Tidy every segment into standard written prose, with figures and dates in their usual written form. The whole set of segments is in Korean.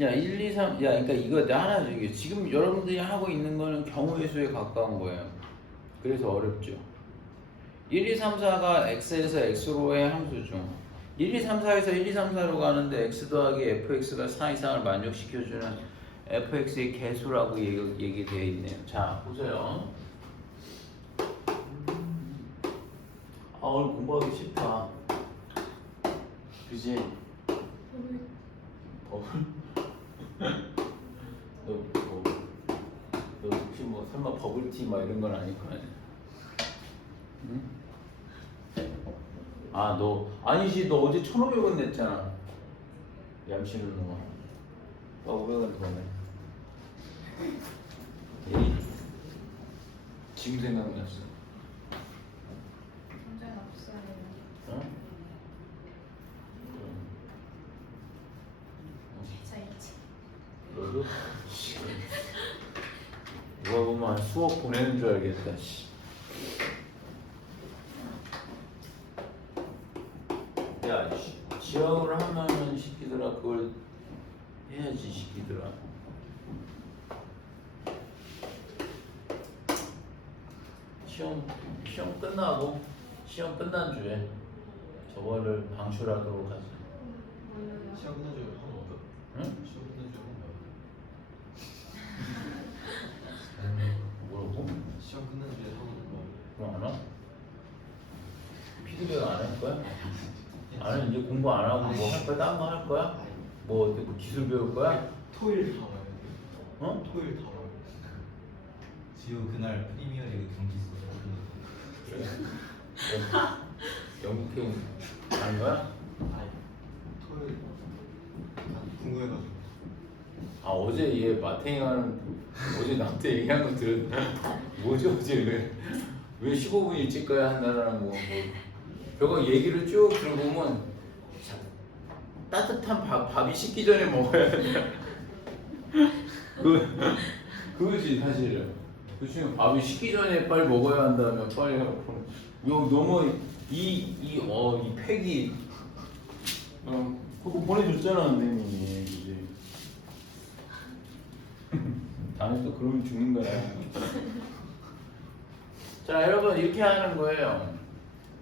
야, 1, 2, 3, 야, 그러니까 이거 나 하나 저기 지금 여러분들이 하고 있는 거는 경우의 수에 가까운 거예요. 그래서 어렵죠. 1, 2, 3, 4가 x에서 x로의 함수죠. 1, 2, 3, 4에서 1, 2, 3, 4로 가는데 x 더하기 fx가 4 이상을 만족시켜주는 fx의 개수라고 얘기되어 있네요. 자, 보세요. 아, 오늘 공부하기 싫다. 그지? 버블? 너 혹시 뭐 설마 버블티 막 이런 건 아닐 거 아니야? 응? 아, 너 아니지, 너 어제 1,500원 냈잖아. 얌치는 놈아. 나 500원 더 내. 에이, 지금 생각났어. 문제 없어요. 어? 계좌 이체. 너도? 누가 보면 수억 보내는 줄 알겠다. 씨. 야, 지역을 하면은 시키더라. 그걸 해야지 시키더라. 시험 끝나고 시험 끝난 주에 저거를 방출하도록 하자. 시험 끝난 줄 하고 없어? 응? 시험 끝난 줄 하고 뭐라고? 시험 끝난 줄 하고 그럼 안 와? 피드백 안 할 거야? 아니 이제 공부 안 하고 뭐 할 거야? 딴 거 할 거야? 뭐 어떻게 뭐 기술 배울 거야? 토요일 다 와야 돼. 어? 토요일 다 와야 돼. 지금 그날 프리미어리그 경기 있어서 그래? 영국 게임 가는 거야? 아니 토요일 궁금해가지고. 아 어제 얘 마탱이하는 어제 나한테 얘기한 거 들었나? 뭐지 어제 왜 15분 일찍 가야 한다라는 거 뭐. 저거 얘기를 쭉 들어보면 따뜻한 밥이 식기 전에 먹어야 돼. 그거지 사실은. 그치만 밥이 식기 전에 빨리 먹어야 한다면 빨리 하고. 너무 이 팩이 그거 보내줬잖아 선생님이. 그지? 다음에 또 그러면 죽는 거야. 자 여러분 이렇게 하는 거예요.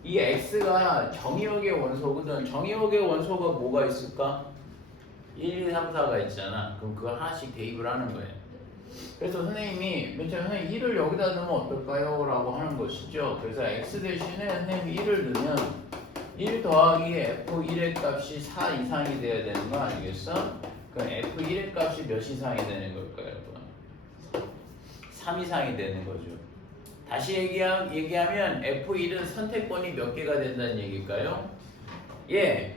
이 x가 정의역의 원소거든. 정의역의 원소가 뭐가 있을까? 1, 2, 3, 4가 있잖아. 그럼 그걸 하나씩 대입을 하는 거예요. 그래서 선생님이 맨 처음에 선생님 1을 여기다 넣으면 어떨까요? 라고 하는 것이죠. 그래서 x 대신에 선생님이 1을 넣으면 1 더하기 f1의 값이 4 이상이 돼야 되는 거 아니겠어? 그럼 f1의 값이 몇 이상이 되는 걸까요, 여러분? 3 이상이 되는 거죠. 다시 얘기하면 F1은 선택권이 몇 개가 된다는 얘기일까요? 예,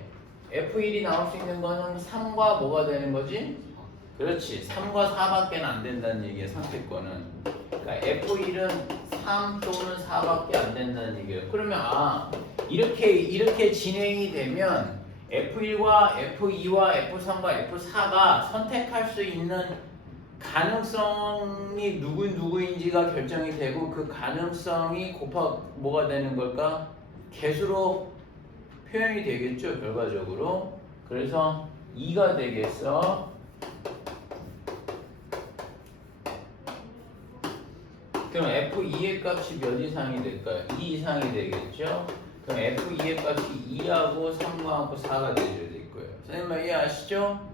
F1이 나올 수 있는 거는 3과 뭐가 되는 거지? 그렇지, 3과 4밖에 안 된다는 얘기야, 선택권은. 그러니까 F1은 3 또는 4밖에 안 된다는 얘기예요. 그러면 이렇게 진행이 되면 F1과 F2와 F3과 F4가 선택할 수 있는 가능성이 누구인지가 결정이 되고 그 가능성이 뭐가 되는 걸까? 개수로 표현이 되겠죠, 결과적으로. 그래서 2가 되겠어. 그럼 F2의 값이 몇 이상이 될까요? 2 이상이 되겠죠? 그럼 F2의 값이 2하고 3하고 4가 되어야 될 거예요. 선생님 이해하시죠?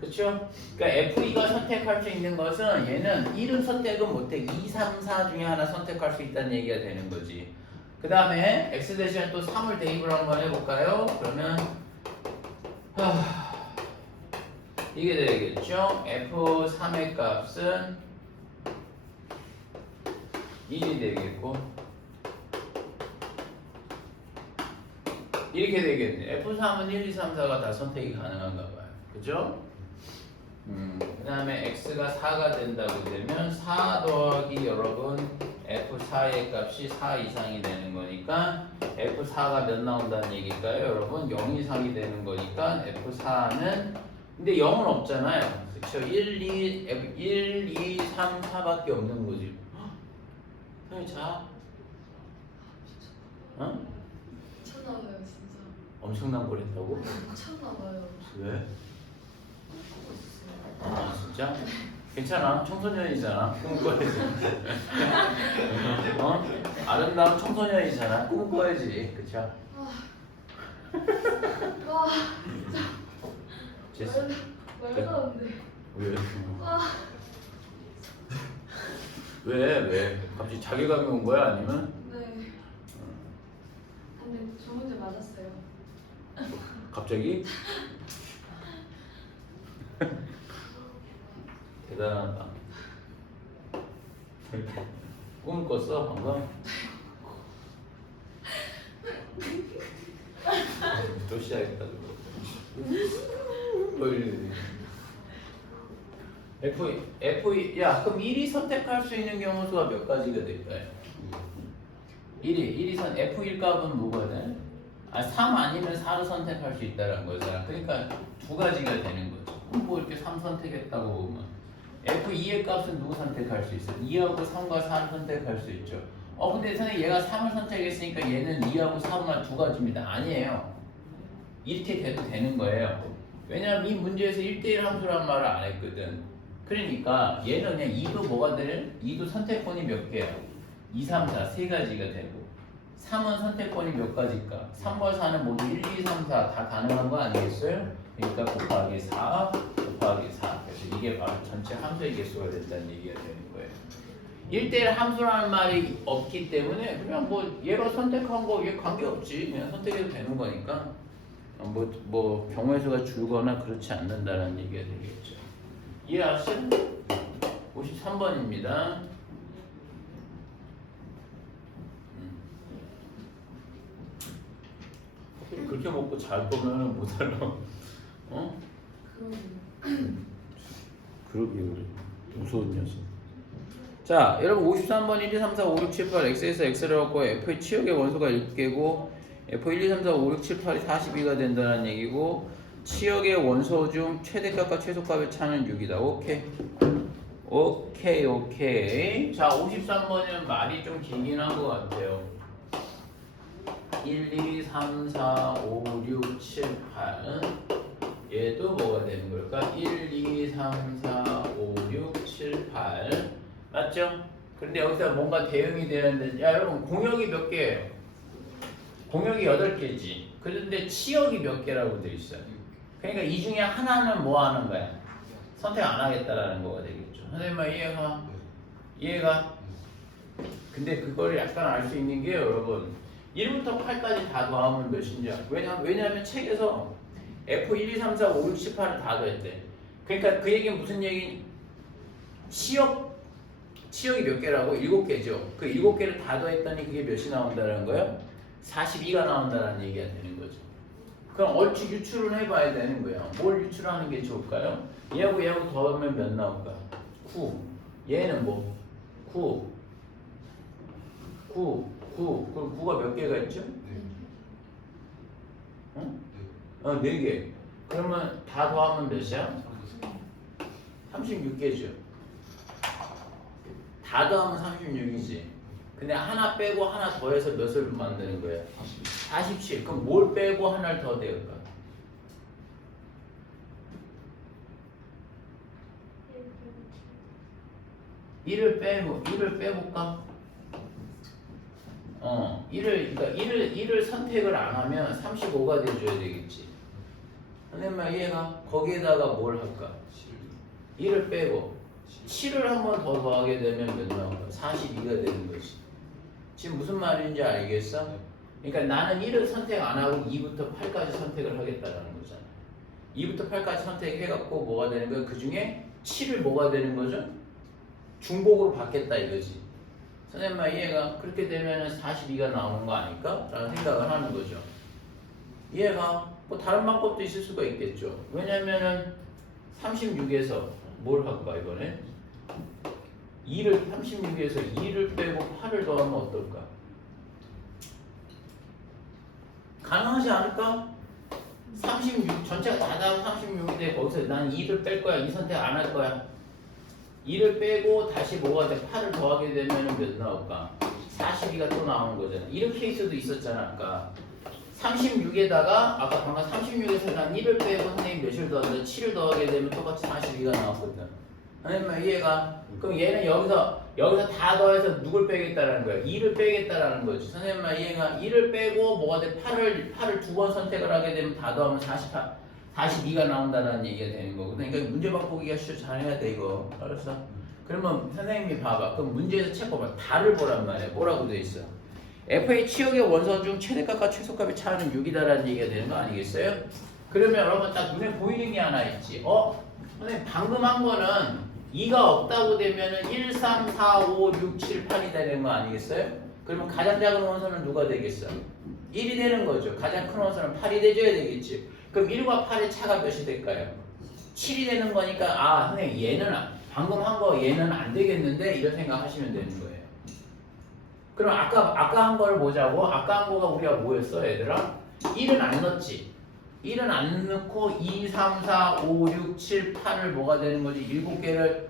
그쵸? 그러니까 F2가 선택할 수 있는 것은 얘는 1은 선택은 못해. 2, 3, 4 중에 하나 선택할 수 있다는 얘기가 되는 거지. 그 다음에 X 대신에 또 3을 대입을 한번 해볼까요? 그러면 이게 되겠죠? F3의 값은 1이 되겠고 이렇게 되겠네. F3은 1, 2, 3, 4가 다 선택이 가능한가 봐요. 그죠? 그 다음에 x가 4가 된다고 되면 4 더하기 여러분 f4의 값이 4 이상이 되는 거니까 f4가 몇 나온다는 얘기일까요? 여러분 0 이상이 되는 거니까 f4는 근데 0은 없잖아요. 그렇죠? 1, 2, 3, 4밖에 없는 거지. 형이 자? 어? 미쳤나봐요 진짜. 엄청난 걸 했다고? 미쳤나봐요. 왜? 아 진짜? 괜찮아. 청소년이잖아. 꿈꿔야지. 어? 아름다운 청소년이잖아. 꿈꿔야지. 그쵸? 와, 됐어. 말도 안 돼. 왜? 와, 왜? 갑자기 자괴감이 온 거야? 아니면? 네. 근데 저 문제 맞았어요. 갑자기? 대단하다. 꿈을 꿨어 방금? 또 시작했다 그거. F2 야 그럼 1이 선택할 수 있는 경우 수가 몇 가지가 될까요? 1이 F1 값은 뭐가 돼? 3 아니면 4를 선택할 수 있다는 거잖아. 그러니까 두 가지가 되는 거죠. 뭐 이렇게 3 선택했다고 보면 F2의 값은 누구 선택할 수 있어? 2하고 3과 4를 선택할 수 있죠. 근데 선생님 얘가 3을 선택했으니까 얘는 2하고 3만 두 가지입니다. 아니에요. 이렇게 돼도 되는 거예요. 왜냐면 이 문제에서 1대1 함수란 말을 안 했거든. 그러니까 얘는 그냥 2도 뭐가 돼? 2도 선택권이 몇 개야? 2, 3, 4 세 가지가 되고 3은 선택권이 몇 가지일까? 3과 4는 모두 1, 2, 3, 4 다 가능한 거 아니겠어요? 그러니까 곱하기 4, 곱하기 4 그래서 이게 바로 전체 함수의 개수가 된다는 얘기가 되는 거예요. 1대1 함수라는 말이 없기 때문에 그냥 뭐 얘가 선택한 거 얘 관계없지. 그냥 선택해도 되는 거니까 뭐 경우의 수가 줄거나 그렇지 않는다는 얘기가 되겠죠. 이해하시죠? 53번입니다. 그렇게 먹고 잘 거면 못 살아. 어? 그러게요. 무서운 녀석. 자, 여러분 53번 1, 2, 3, 4, 5, 6, 7, 8 x에서 x를 갖고 f의 치역의 원소가 6개고 f 1, 2, 3, 4, 5, 6, 7, 8이 42가 된다는 얘기고 치역의 원소 중 최대값과 최소값의 차는 6이다. 오케이. 자, 53번은 말이 좀 길긴 한 것 같아요. 1, 2, 3, 4, 5, 6, 7, 8 얘도 뭐가 되는 걸까? 1, 2, 3, 4, 5, 6, 7, 8 맞죠? 근데 여기서 뭔가 대응이 되는데 야 여러분 공역이 몇 개예요? 공역이 8개지. 그런데 치역이 몇 개라고 돼 있어요. 그러니까 이 중에 하나는 뭐 하는 거야? 선택 안 하겠다라는 거가 되겠죠. 선생님 이해가? 근데 그걸 약간 알 수 있는 게 여러분 1부터 8까지 다 더하면 몇인지 왜냐하면 책에서 F 1, 2, 3, 4, 5, 6, 7, 8을 다 더했대. 그러니까 그 얘기는 무슨 얘기? 치역이 몇 개라고? 7개죠. 그 7개를 다 더했더니 그게 몇이 나온다는 거예요? 42가 나온다는 얘기가 되는 거죠. 그럼 얼추 유출을 해봐야 되는 거예요. 뭘 유출하는 게 좋을까요? 얘하고 더하면 몇 나올까? 9. 얘는 뭐? 9. 그럼 9가 몇 개가 있죠? 응? 4개. 그러면 다 더하면 몇이야? 36개죠. 다 더하면 36이지. 근데 하나 빼고 하나 더해서 몇을 만드는 거예요? 47. 그럼 뭘 빼고 하나를 더 대을까? 1을 빼볼까? 1을 선택을 안 하면 35가 돼줘야 되겠지. 선생님 얘가 거기에다가 뭘 할까? 1을 빼고 7을 한 번 더 더하게 되면 몇 나올까? 42가 되는 거지. 지금 무슨 말인지 알겠어? 그러니까 나는 1을 선택 안 하고 2부터 8까지 선택을 하겠다는 거잖아. 2부터 8까지 선택해갖고 뭐가 되는 거야? 그 중에 7을 뭐가 되는 거죠? 중복으로 받겠다 이거지. 선생님 이해가? 그렇게 되면 42가 나오는 거 아닐까? 라는 생각을 하는 거죠. 이해가? 뭐 다른 방법도 있을 수가 있겠죠. 왜냐면은 36에서 뭘 할까 이번에? 36에서 2를 빼고 8을 더하면 어떨까? 가능하지 않을까? 36 전체가 다 더하면 36인데 거기서 난 2를 뺄 거야. 2 선택 안 할 거야. 2를 빼고 다시 뭐가 돼? 8을 더하게 되면 몇 나올까? 42가 또 나오는 거잖아. 이런 케이스도 있었잖아 아까. 36에다가 아까 방금 36에서 난 1을 빼고 선생님 몇을 더하면 7을 더하게 되면 똑같이 42가 나왔거든. 선생님 이해가? 그럼 얘는 여기서 다 더해서 누굴 빼겠다라는 거야? 2를 빼겠다라는 거지. 선생님 이해가? 1을 빼고 뭐가 돼? 8을 두 번 선택을 하게 되면 다 더하면 42가 나온다는 얘기가 되는 거고. 그러니까 문제 바꾸기가 잘해야 돼 이거. 알았어? 그러면 선생님이 봐봐. 그럼 문제에서 책 봐봐. 다를 보란 말이야. 뭐라고 돼 있어? FA 치역의 원소 중 최대값과 최소값의 차는 6이다라는 얘기가 되는 거 아니겠어요? 그러면 여러분 딱 눈에 보이는 게 하나 있지. 선생님 방금 한 거는 2가 없다고 되면은 1, 3, 4, 5, 6, 7, 8이 되는 거 아니겠어요? 그러면 가장 작은 원소는 누가 되겠어? 1이 되는 거죠. 가장 큰 원소는 8이 돼줘야 되겠지. 그럼 1과 8의 차가 몇이 될까요? 7이 되는 거니까 선생님 얘는 방금 한 거 얘는 안 되겠는데 이런 생각 하시면 되는 거예요. 그럼 아까 한 거를 보자고. 아까 한 거가 우리가 뭐였어 얘들아? 1은 안 넣었지. 1은 안 넣고 2, 3, 4, 5, 6, 7, 8을 뭐가 되는 거지? 7개를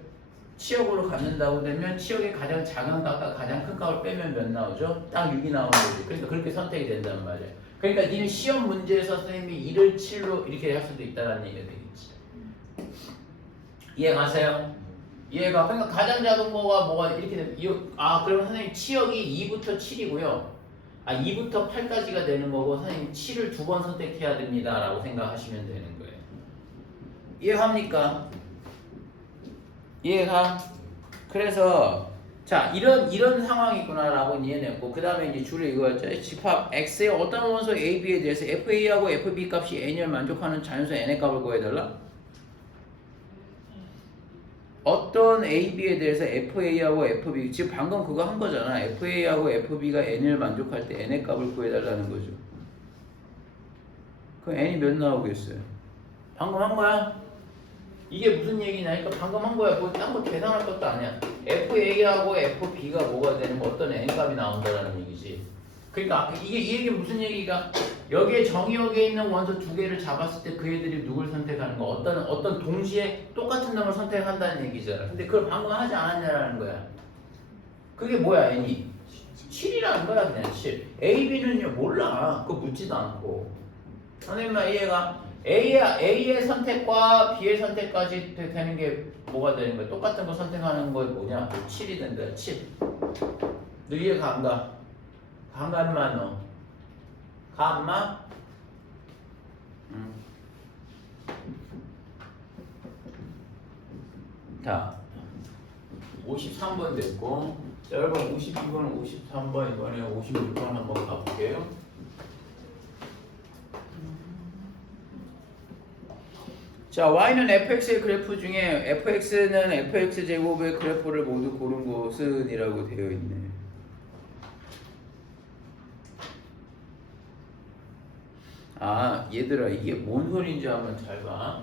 치역으로 갖는다고 되면 치역의 가장 작은 값과 가장 큰 값을 빼면 몇 나오죠? 딱 6이 나오는 거지. 그러니까 그렇게 선택이 된단 말이야. 그러니까 니는 시험 문제에서 선생님이 1을 7로 이렇게 할 수도 있다는 얘기가 되겠지. 이해 가세요? 얘가 그러니까 가장 작은 거가 뭐가 이렇게 되면 그러면 선생님 치역이 2부터 7이고요. 2부터 8까지가 되는 거고 선생님 7을 두 번 선택해야 됩니다 라고 생각하시면 되는 거예요. 이해합니까? 이해가? 그래서 자 이런 상황이구나 라고 이해했고 그 다음에 이제 주로 이거였죠. 집합 X의 어떤 원소 A, B에 대해서 FA하고 FB 값이 N을 만족하는 자연수 N의 값을 구해달라. 어떤 A, B에 대해서 FA하고 FB 지금 방금 그거 한 거잖아. FA하고 FB가 N을 만족할 때 N의 값을 구해달라는 거죠. 그럼 N이 몇 나오겠어요? 방금 한 거야? 이게 무슨 얘기냐니까 방금 한 거야. 뭐 딴 거 계산할 것도 아니야. FA하고 FB가 뭐가 되는 거 어떤 N 값이 나온다는 얘기지. 그러니까 이 얘기 무슨 얘기가 여기에 정의역에 있는 원소 두 개를 잡았을 때 그 애들이 누굴 선택하는 거 어떤 동시에 똑같은 놈을 선택한다는 얘기잖아. 근데 그걸 방금 하지 않았냐라는 거야. 그게 뭐야 N이? 7이라는 거야 그냥 7. A, B는요 몰라. 그거 묻지도 않고. 선생님만 이해가? A의 선택과 B의 선택까지 되는 게 뭐가 되는 거야? 똑같은 거 선택하는 거 뭐냐? 7이 된다. 7. 너 이해가 안 가? 간만 너. 간마? 자, 53번 됐고, 자, 여러분 52번, 53번 이번에 56번 한번 가볼게요. 자, y는 fx의 그래프 중에 fx는 fx 제곱의 그래프를 모두 고른 것은 이라고 되어 있네. 얘들아 이게 뭔 소리인지 한번 잘 봐.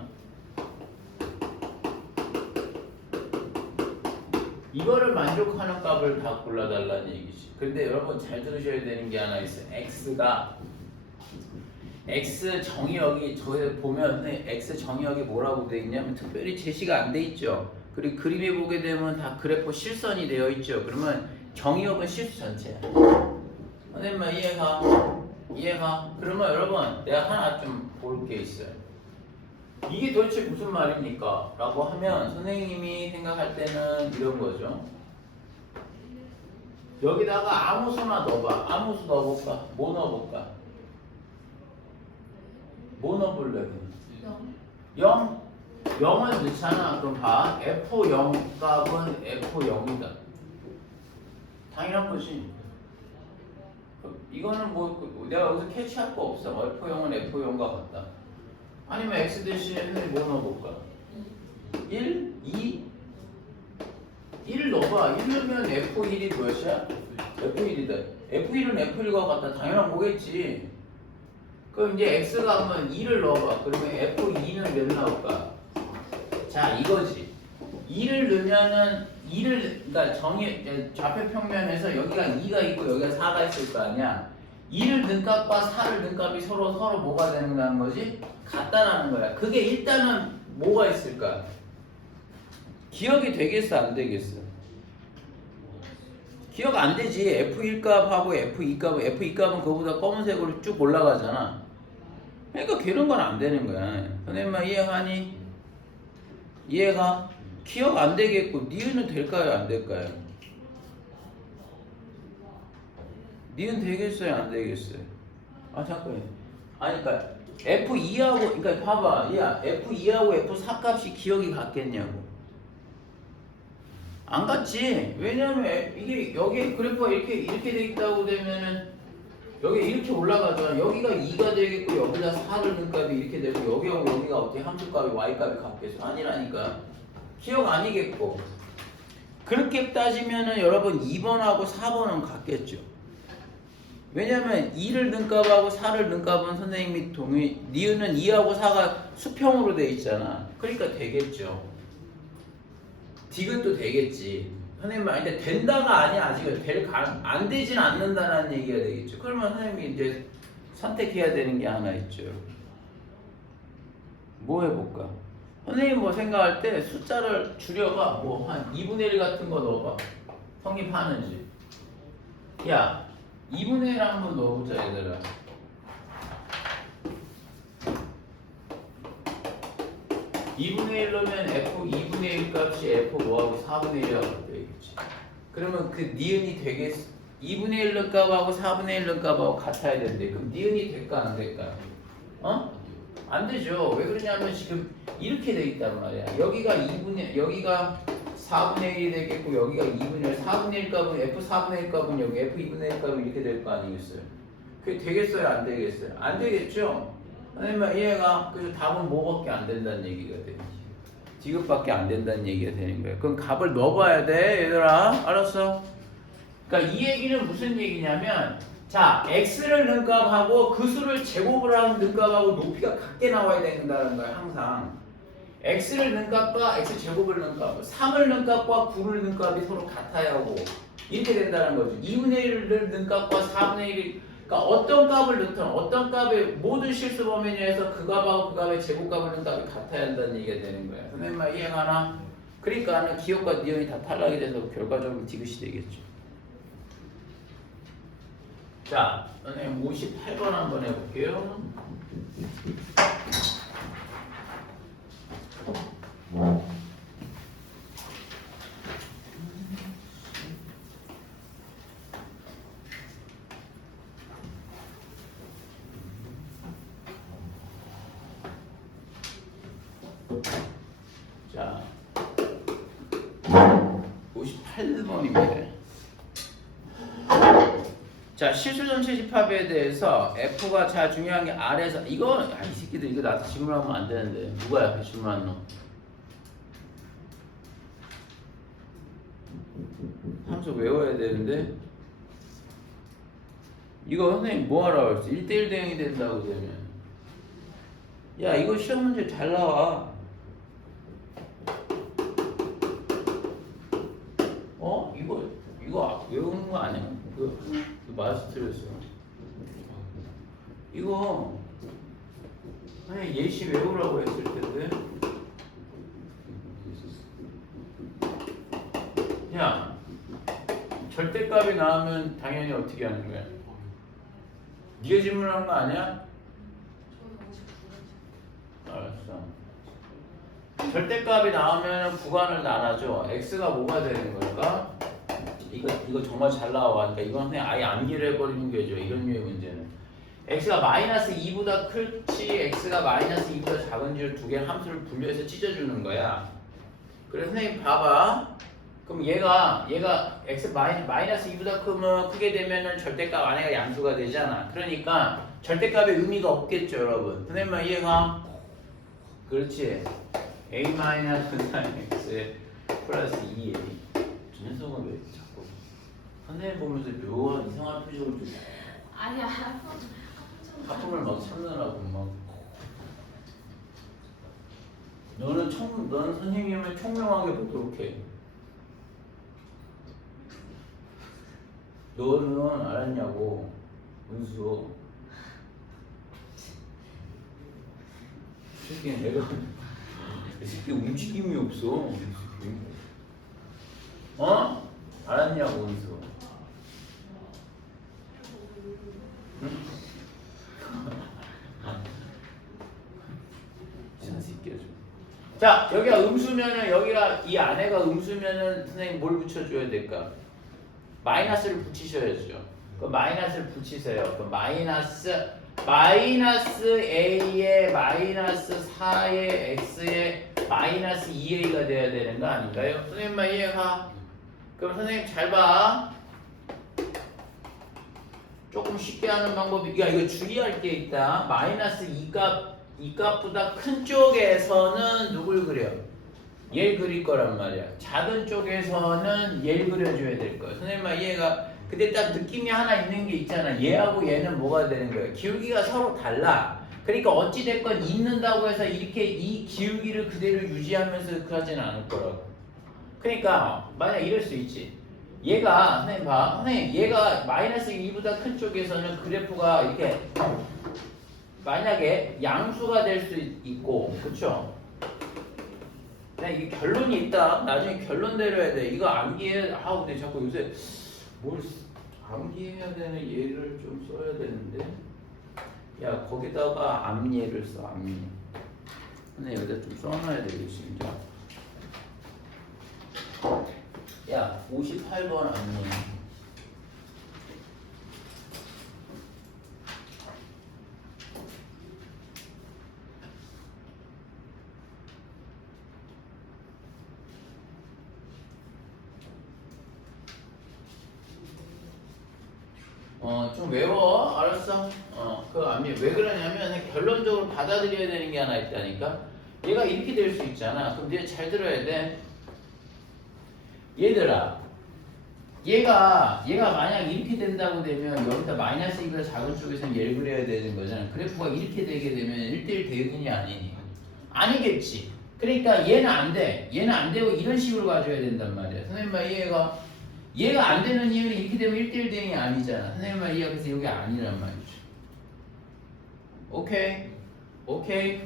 이거를 만족하는 값을 다 골라달라는 얘기지. 근데 여러분 잘 들으셔야 되는 게 하나 있어요. x가 x 정의역이 저에 보면 x 정의역이 뭐라고 되어 있냐면 특별히 제시가 안 돼 있죠. 그리고 그림에 보게 되면 다 그래프 실선이 되어 있죠. 그러면 정의역은 실수 전체야. 선생님 이해가? 그러면 여러분 내가 하나 좀 볼 게 있어요. 이게 도대체 무슨 말입니까? 라고 하면 선생님이 생각할 때는 이런 거죠. 여기다가 아무 수나 넣어봐. 아무 수 넣어볼까? 뭐 넣어볼까? 뭐 넣어볼래? 0? 0을 넣잖아. 그럼 봐. F0 값은 F0이다. 당연한 거지. 이거는 뭐 내가 여기서 캐치할 거 없어. F0은 F0과 같다. 아니면 X 대신에 뭐 넣어볼까? 1? 2? 1 넣어봐. 1 넣으면 F1이 몇이야? F1이다. F1은 F1과 같다. 당연한 거겠지. 그럼 이제 X가 하면 2를 넣어봐. 그러면 F2는 몇 나올까? 자, 이거지. 2를 넣으면은 그러니까 좌표 평면에서 여기가 2가 있고 여기가 4가 있을 거 아니야. 2를 넣은 값과 4를 넣은 값이 서로 뭐가 되는 거지? 같다라는 거야. 그게 일단은 뭐가 있을까? 기억이 되겠어, 안 되겠어? 기억 안 되지. F1 값하고 F2 값은 F2 값은 그거보다 검은색으로 쭉 올라가잖아. 그러니까 그런 건 안 되는 거야. 선생님만 이해하니? 이해가? 기억 안 되겠고 니은은 될까요? 안 될까요? 니은 되겠어요? 안 되겠어요? 아 잠깐만요. 아니 그러니까 F2하고 그러니까 봐봐. 야 F2하고 F4 값이 기억이 같겠냐고. 안 같지? 왜냐면 이게 여기 그래프가 이렇게 돼 있다고 되면은 여기 이렇게 올라가잖아. 여기가 2가 되겠고 여기다 4를 넣은 값이 이렇게 되고 여기하고 여기가 어떻게 함수값이 y값이 같겠어? 아니라니까. 기억 아니겠고. 그렇게 따지면은 여러분 2번하고 4번은 같겠죠. 왜냐면 2를 넣은 값하고 4를 넣은 값은 선생님이 니은은 2하고 4가 수평으로 돼 있잖아. 그러니까 되겠죠. 디귿도 되겠지. 선생님 근데 된다가 아니야. 아직은 안 되진 않는다는 얘기가 되겠죠. 그러면 선생님이 이제 선택해야 되는 게 하나 있죠. 뭐 해볼까? 선생님 뭐 생각할 때 숫자를 줄여봐. 뭐 한 2분의 1 같은 거 넣어봐. 성립하는지. 야 2분의 1 한번 넣어보자 얘들아. 2분의 1 넣으면 F 2분의 1 값이 F 뭐하고 4분의 1하고 되겠지. 그러면 그 니은이 되겠어. 2분의 1 넣은 값하고 4분의 1 넣은 값하고 같아야 되는데 그럼 니은이 될까 안 될까? 어? 안 되죠. 왜 그러냐면 지금 이렇게 돼 있단 말이야. 여기가 4분의 1이 되겠고 여기가 2분의 1, 4분의 1 값은 F 4분의 1 값은 여기 F 2분의 1 값은 이렇게 될 거 아니겠어요? 그게 되겠어요? 안 되겠어요? 안 되겠죠? 아니면 얘가 그래서 답은 뭐밖에 안 된다는 얘기가 되지. 디귿밖에 안 된다는 얘기가 되는 거예요. 그럼 값을 넣어봐야 돼, 얘들아. 알았어? 그러니까 이 얘기는 무슨 얘기냐면, 자, x를 넣은 값하고 그 수를 제곱을 하는 넣은 값하고 높이가 같게 나와야 된다는 거예요, 항상. x를 넣은 값과 x 제곱을 넣은 값, 3을 넣은 값과 9를 넣은 값이 서로 같아야 하고 이렇게 된다는 거죠. 2분의 1을 넣은 값과 4분의 1이 그러니까 어떤 값을 넣든 어떤 값의 모든 실수 범위내에서 그 값하고 그 값의 제곱값을 넣은 값이 같아야 한다는 얘기가 되는 거야. 선생님 이해가나? 그러니까 기억과 니은이 다 탈락이 돼서 결과적으로 디귿이 되겠죠. 자, 선생님 58번 한번 해볼게요. 자, 58번입니다. 자, 실수 전체 집합에 대해서 F가 자 중요한 게 R에서 이거 이 새끼들 이거 나한테 질문하면 안 되는데 누가 옆에 질문하는 너? 함수 외워야 되는데 이거 선생님 뭐 하라고 했어? 1대1 대응이 된다고 되면 야 이거 시험 문제 잘 나와. 이거 외우는 거 아니야? 그 마스터였어. 이거 그냥 예시 외우라고 했을 텐데. 야, 절대값이 나오면 당연히 어떻게 하는 거야? 네가 질문한 거 아니야? 알았어. 절대값이 나오면 구간을 나눠줘. x가 뭐가 되는 걸까? 이거 정말 잘 나와. 그러니까 이건 그냥 아예 암기를 해버리는 거죠. 이런 류의 문제는. x가 마이너스 2보다 클지 x가 마이너스 2보다 작은지를 두 개의 함수를 분류해서 찢어주는 거야. 그래서 선생님 봐봐. 그럼 얘가 x 마이너스 2보다 크게 되면은 절대값 안에가 양수가 되잖아. 그러니까 절대값의 의미가 없겠죠, 여러분. 선생님만 이해가? 그렇지. a 마이너스 x 플러스 2a. 저 녀석은 왜 자꾸 선생님 보면서 묘한 이상한 표정을 좀 아니야. 하품을 막 참느라고 막. 너는 선생님을 총명하게 보도록 해. 너는 알았냐고, 은수. 이 새끼 이 새끼 움직임이 없어. 어? 알았냐고, 은수. 자, 여기가 음수면은 여기가 이 안에가 음수면은 선생님 뭘 붙여줘야 될까? 마이너스를 붙이셔야죠. 그 마이너스를 붙이세요. 그 마이너스 a의 마이너스 4의 x의 마이너스 2a가 돼야 되는 거 아닌가요? 선생님만 이해가? 그럼 선생님 잘 봐. 조금 쉽게 하는 방법이, 야 이거 주의할 게 있다. 마이너스 2값보다 큰 쪽에서는 누굴 그려? 얘를 그릴 거란 말이야. 작은 쪽에서는 얘를 그려줘야 될 거야. 선생님만 이해가? 근데 딱 느낌이 하나 있는 게 있잖아. 얘하고 얘는 뭐가 되는 거야? 기울기가 서로 달라. 그러니까 어찌됐건 있는다고 해서 이렇게 이 기울기를 그대로 유지하면서 그러지는 않을 거라고. 그러니까 만약 이럴 수 있지. 얘가 선생님 봐. 선생님 얘가 마이너스 2보다 큰 쪽에서는 그래프가 이렇게 만약에 양수가 될 수 있고, 그쵸? 그냥 이게 결론이 있다. 나중에 결론 내려야 돼. 이거 암기해. 아, 근데 자꾸 요새 뭘 암기해야 되는 예를 좀 써야 되는데. 야, 거기다가 암예를 써, 암예. 근데 여기다 좀 써놔야 되겠지, 진짜. 야, 58번 암예. 좀 외워. 알았어? 그 암이 왜 그러냐면 결론적으로 받아들여야 되는 게 하나 있다니까. 얘가 이렇게 될 수 있잖아. 그럼 얘 잘 들어야 돼. 얘들아, 얘가 만약 이렇게 된다고 되면 여기다 마이너스 2가 작은 쪽에서는 얘를 그려야 되는 거잖아. 그래프가 이렇게 되게 되면 1대1 대응이니 아니니? 아니겠지. 그러니까 얘는 안 돼. 얘는 안 되고 이런 식으로 가져야 된단 말이야. 선생님 말 얘가 안 되는 이유는 이렇게 되면 1대1 대응이 아니잖아. 선생님 말 이해. 그래서 여기 아니란 말이죠. 오케이.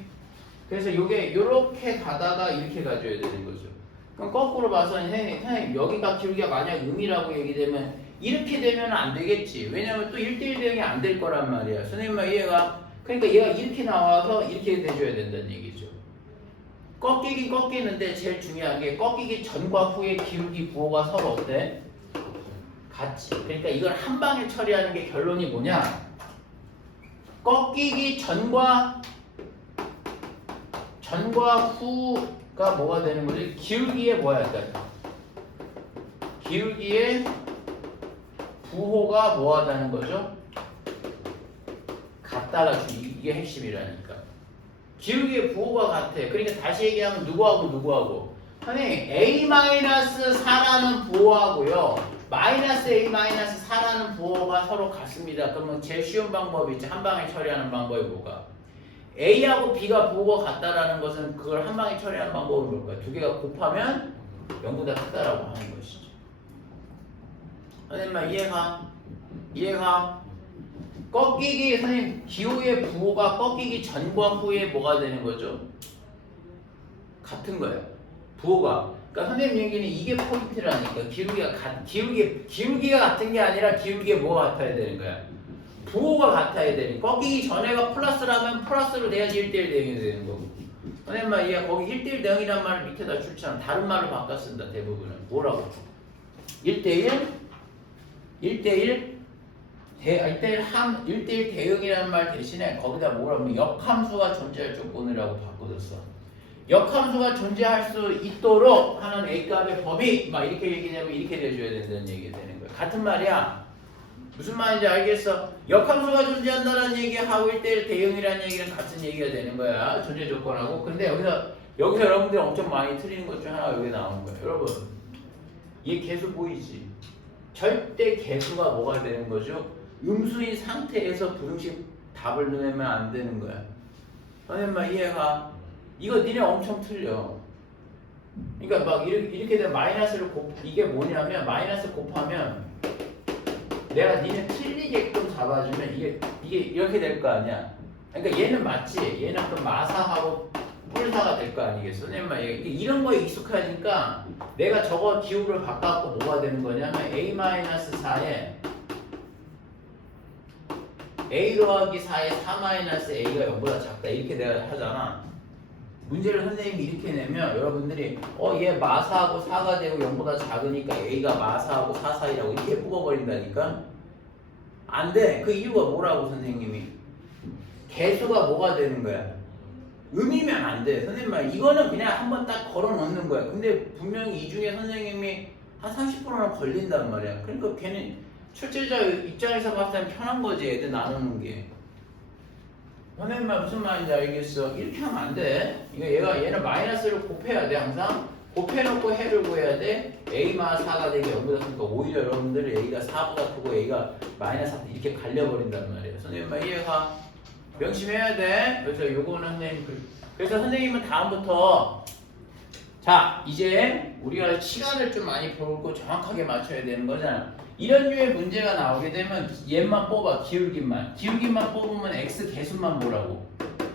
그래서 요게 요렇게 가다가 이렇게 가져야 되는 거죠. 그럼 거꾸로 봐서 선생님 여기가 기울기가 만약 음이라고 얘기되면 이렇게 되면 안 되겠지. 왜냐면 또 1대1 대응이 안 될 거란 말이야. 선생님 말 이해가? 그러니까 얘가 이렇게 나와서 이렇게 돼줘야 된다는 얘기죠. 꺾이긴 꺾이는데 제일 중요한 게 꺾이기 전과 후의 기울기 부호가 서로 어때? 같이. 그러니까 이걸 한 방에 처리하는 게 결론이 뭐냐? 꺾이기 전과 후가 뭐가 되는 거지? 기울기의 뭐야? 기울기의 부호가 뭐하다는 거죠? 같다가 이게 핵심이라니까. 기울기의 부호가 같아. 그러니까 다시 얘기하면 누구하고? 선생님 A-4라는 부호하고요. 마이너스 A-4라는 부호가 서로 같습니다. 그러면 제일 쉬운 방법이 있지. 한 방에 처리하는 방법이 뭐가? A하고 B가 부호가 같다라는 것은 그걸 한 방에 처리하는 방법은 뭘까요? 두 개가 곱하면 0보다 크다라고 하는 것이죠. 선생님 말 이해가? 꺾이기 선생님 기호의 부호가 꺾이기 전과 후에 뭐가 되는 거죠? 같은 거예요. 부호가. 그러니까 선생님 얘기는 이게 포인트라니까. 기울기가 같은 게 아니라 기울기에 뭐가 같아야 되는 거야? 부호가 같아야 되는. 꺾이기 전에가 플러스라면 플러스로 돼야지 1대1 대응이 되는 거고. 선생님 말 이해. 거기 1대1 대응이란 말을 밑에다 출처럼 다른 말로 바꿔 쓴다. 대부분은 뭐라고? 1대1 대응이라는 말 대신에 거기다 뭐라면 역함수가 존재할 조건이라고 바꿔줬어. 역함수가 존재할 수 있도록 하는 A값의 범위 막 이렇게 얘기하면 이렇게 돼줘야 된다는 얘기가 되는 거야. 같은 말이야. 무슨 말인지 알겠어? 역함수가 존재한다는 얘기하고 1대1 대응이라는 얘기는 같은 얘기가 되는 거야. 존재 조건하고. 근데 여기서 여러분들이 엄청 많이 틀리는 것 중 하나가 여기 나오는 거야. 여러분, 이 개수 보이지? 절대 개수가 뭐가 되는 거죠? 음수인 상태에서 부등식 답을 내면 안 되는 거야. 선생님 말 이해가? 이거 니네 엄청 틀려. 그러니까 막 이렇게 되면 이게 뭐냐면 마이너스 곱하면 내가 니네 틀리게끔 잡아주면 이게 이렇게 될 거 아니야. 그러니까 얘는 맞지. 얘는 그럼 마사하고 뿔사가 될 거 아니겠어. 선생님 말 이런 거에 익숙하니까 내가 저거 기호를 바꿔갖고 뭐가 되는 거냐면 A-4에 a 더하기 4에 4 마이너스 a가 0보다 작다 이렇게 내가 하잖아. 문제를 선생님이 이렇게 내면 여러분들이 얘 마사하고 4가 되고 0보다 작으니까 a가 마사하고 4 사이라고 이렇게 뽑아버린다니까. 안 돼. 그 이유가 뭐라고 선생님이? 개수가 뭐가 되는 거야? 음이면 안 돼. 선생님 말 이거는 그냥 한번 딱 걸어 놓는 거야. 근데 분명히 이 중에 선생님이 한 30%는 걸린단 말이야. 그러니까 걔는 출제자 입장에서 봤을 땐 편한 거지. 애들 나누는 게. 선생님 말 무슨 말인지 알겠어? 이렇게 하면 안 돼. 이거 얘는 마이너스를 곱해야 돼. 항상 곱해놓고 해를 구해야 돼. a마 4가 되게 0보다 크니까 오히려 여러분들이 a가 4보다 크고 a가 마이너스 4 이렇게 갈려버린단 말이에요. 선생님 말 이해가? 명심해야 돼. 그래서 요거는 선생님 그래서 선생님은 다음부터 자 이제 우리가 시간을 좀 많이 벌고 정확하게 맞춰야 되는 거잖아. 이런 류의 문제가 나오게 되면 얘만 뽑아. 기울기만 뽑으면 x 개수만 보라고.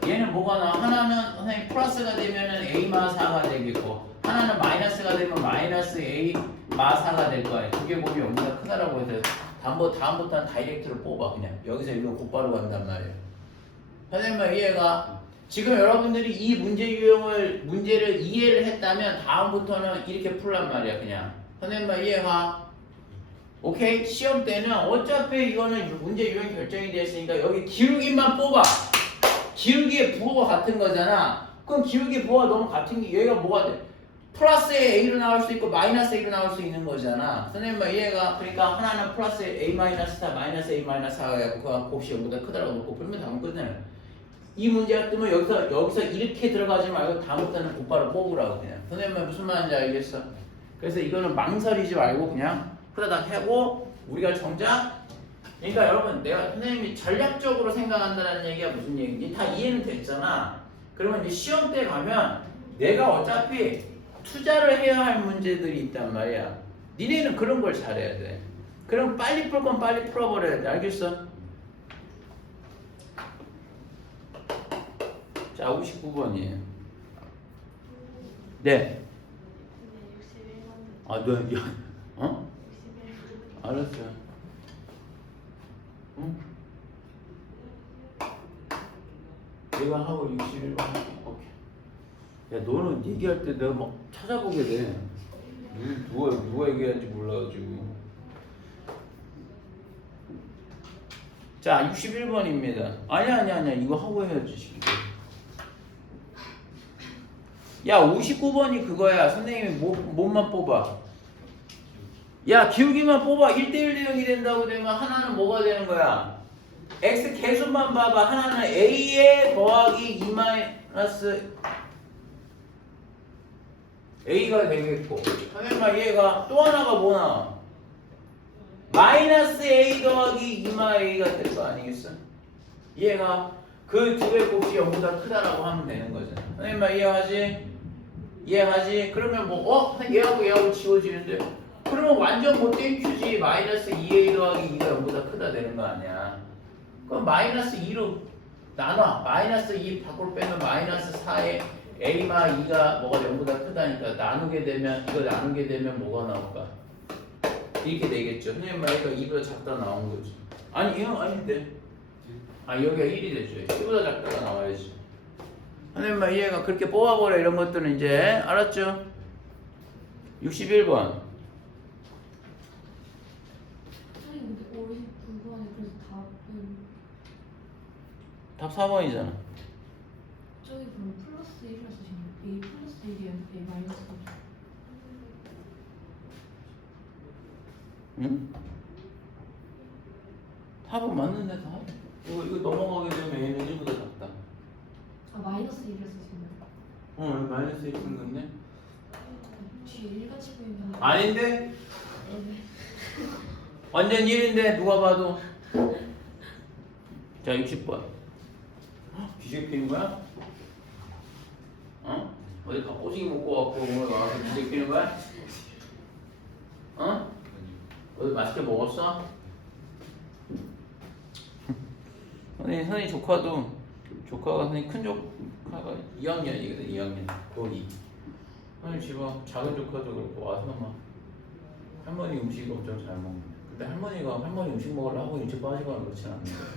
얘는 뭐가 나와? 하나는 선생님 플러스가 되면은 a 마 4가 되겠고 하나는 마이너스가 되면 마이너스 a 마 4가 될 거야. 두 개 곱이 0보다 크다라고 해서 다음부터는 다이렉트로 뽑아. 그냥 여기서 이거 곧바로 간단 말이에요. 선생님 이해가? 지금 여러분들이 이 문제를 이해를 했다면 다음부터는 이렇게 풀란 말이야. 그냥 선생님 이해가? 오케이? 시험 때는 어차피 이거는 문제 유형 결정이 됐으니까 여기 기울기만 뽑아. 기울기의 부호가 같은 거잖아. 그럼 기울기 부호가 너무 같은 게 얘가 뭐가 돼? 플러스의 a로 나올 수 있고 마이너스 a로 나올 수 있는 거잖아. 선생님 이해가? 그러니까 하나는 플러스 a 마이너스 4 마이너스 a 마이너스 4가 해갖고 그 곱이 0보다 크다라고 놓고 풀면 다음 끝내는. 이 문제가 뜨면 여기서 이렇게 들어가지 말고 다음부터는 곧바로 뽑으라고 그냥. 선생님 무슨 말인지 알겠어? 그래서 이거는 망설이지 말고 그냥 후다닥 하고 우리가 정작 그러니까 여러분 내가 선생님이 전략적으로 생각한다는 얘기가 무슨 얘기인지 다 이해는 됐잖아. 그러면 이제 시험 때 가면 내가 어차피 투자를 해야 할 문제들이 있단 말이야. 니네는 그런 걸 잘해야 돼. 그럼 빨리 풀 건 빨리 풀어버려야 돼. 알겠어? 자, 59번이에요. 네. 아, 너, 야, 어? 알았어. 응? 내가 하고 61번 할게. 오케이. 야, 너는 얘기할 때 내가 막 찾아보게 돼. 누가 얘기하는지 몰라가지고. 자, 61번입니다. 아니야. 이거 하고 해야지, 시키고. 야 59번이 그거야. 선생님이 뭐만 뽑아? 야 기울기만 뽑아. 1대1 대 0이 된다고 되면 하나는 뭐가 되는 거야? x 개수만 봐봐. 하나는 a에 더하기 2 마이너스 a가 되겠고 선생님 얘가 또 하나가 뭐 나와? 마이너스 a 더하기 2마 a가 될 거 아니겠어? 얘가 그 두 개 곱이 0보다 크다라고 하면 되는 거잖아. 선생님 이해하지? 이해하지? 그러면 뭐 얘하고 지워지는데 그러면 완전 못 땡큐지. 마이너스 2a 더하기 2가 0보다 크다 되는 거 아니야. 그럼 마이너스 2로 나눠. 마이너스 2 밖으로 빼면 마이너스 4에 a마 2가 뭐가 0보다 크다니까 나누게 되면 뭐가 나올까? 이렇게 되겠죠. 선생님 말니까 2보다 작다 나온 거지. 아니 이건 아닌데. 여기가 1이 되죠. 1보다 작다가 나와야지. 선생님 말 이해가? 그렇게 뽑아버려. 이런 것들은 이제 알았죠? 61번. 선생님 근데 59번에 그래서 답은 답 4번이잖아. 저기 그럼 플러스 1이라 쓰시면 a 플러스 1이야 a 마이너스 1. 응? 답은 맞는데 답? 이거 넘어가게 되면 얘는 1보다 작다. 마이너스 1이라 쓰시면 마이너스 1 쓴 건데? 뒤에 1가 치고 있는데 아닌데? 네. 완전 1인데 누가 봐도. 자 60번. 뒤집히는 거야? 어디 오징이 먹고 왔고 오늘 와서 뒤집히는 거야? 어디 맛있게 먹었어? 선생님 조카가 선생님 큰 조카가 2학년이거든. 2학년 고2. 선생님 집안 작은 조카도 그렇고 와서 막 할머니 음식 엄청 잘 먹는. 근데 할머니 음식 먹으려 하고 일찍 빠지거나 그렇진 않는 거야.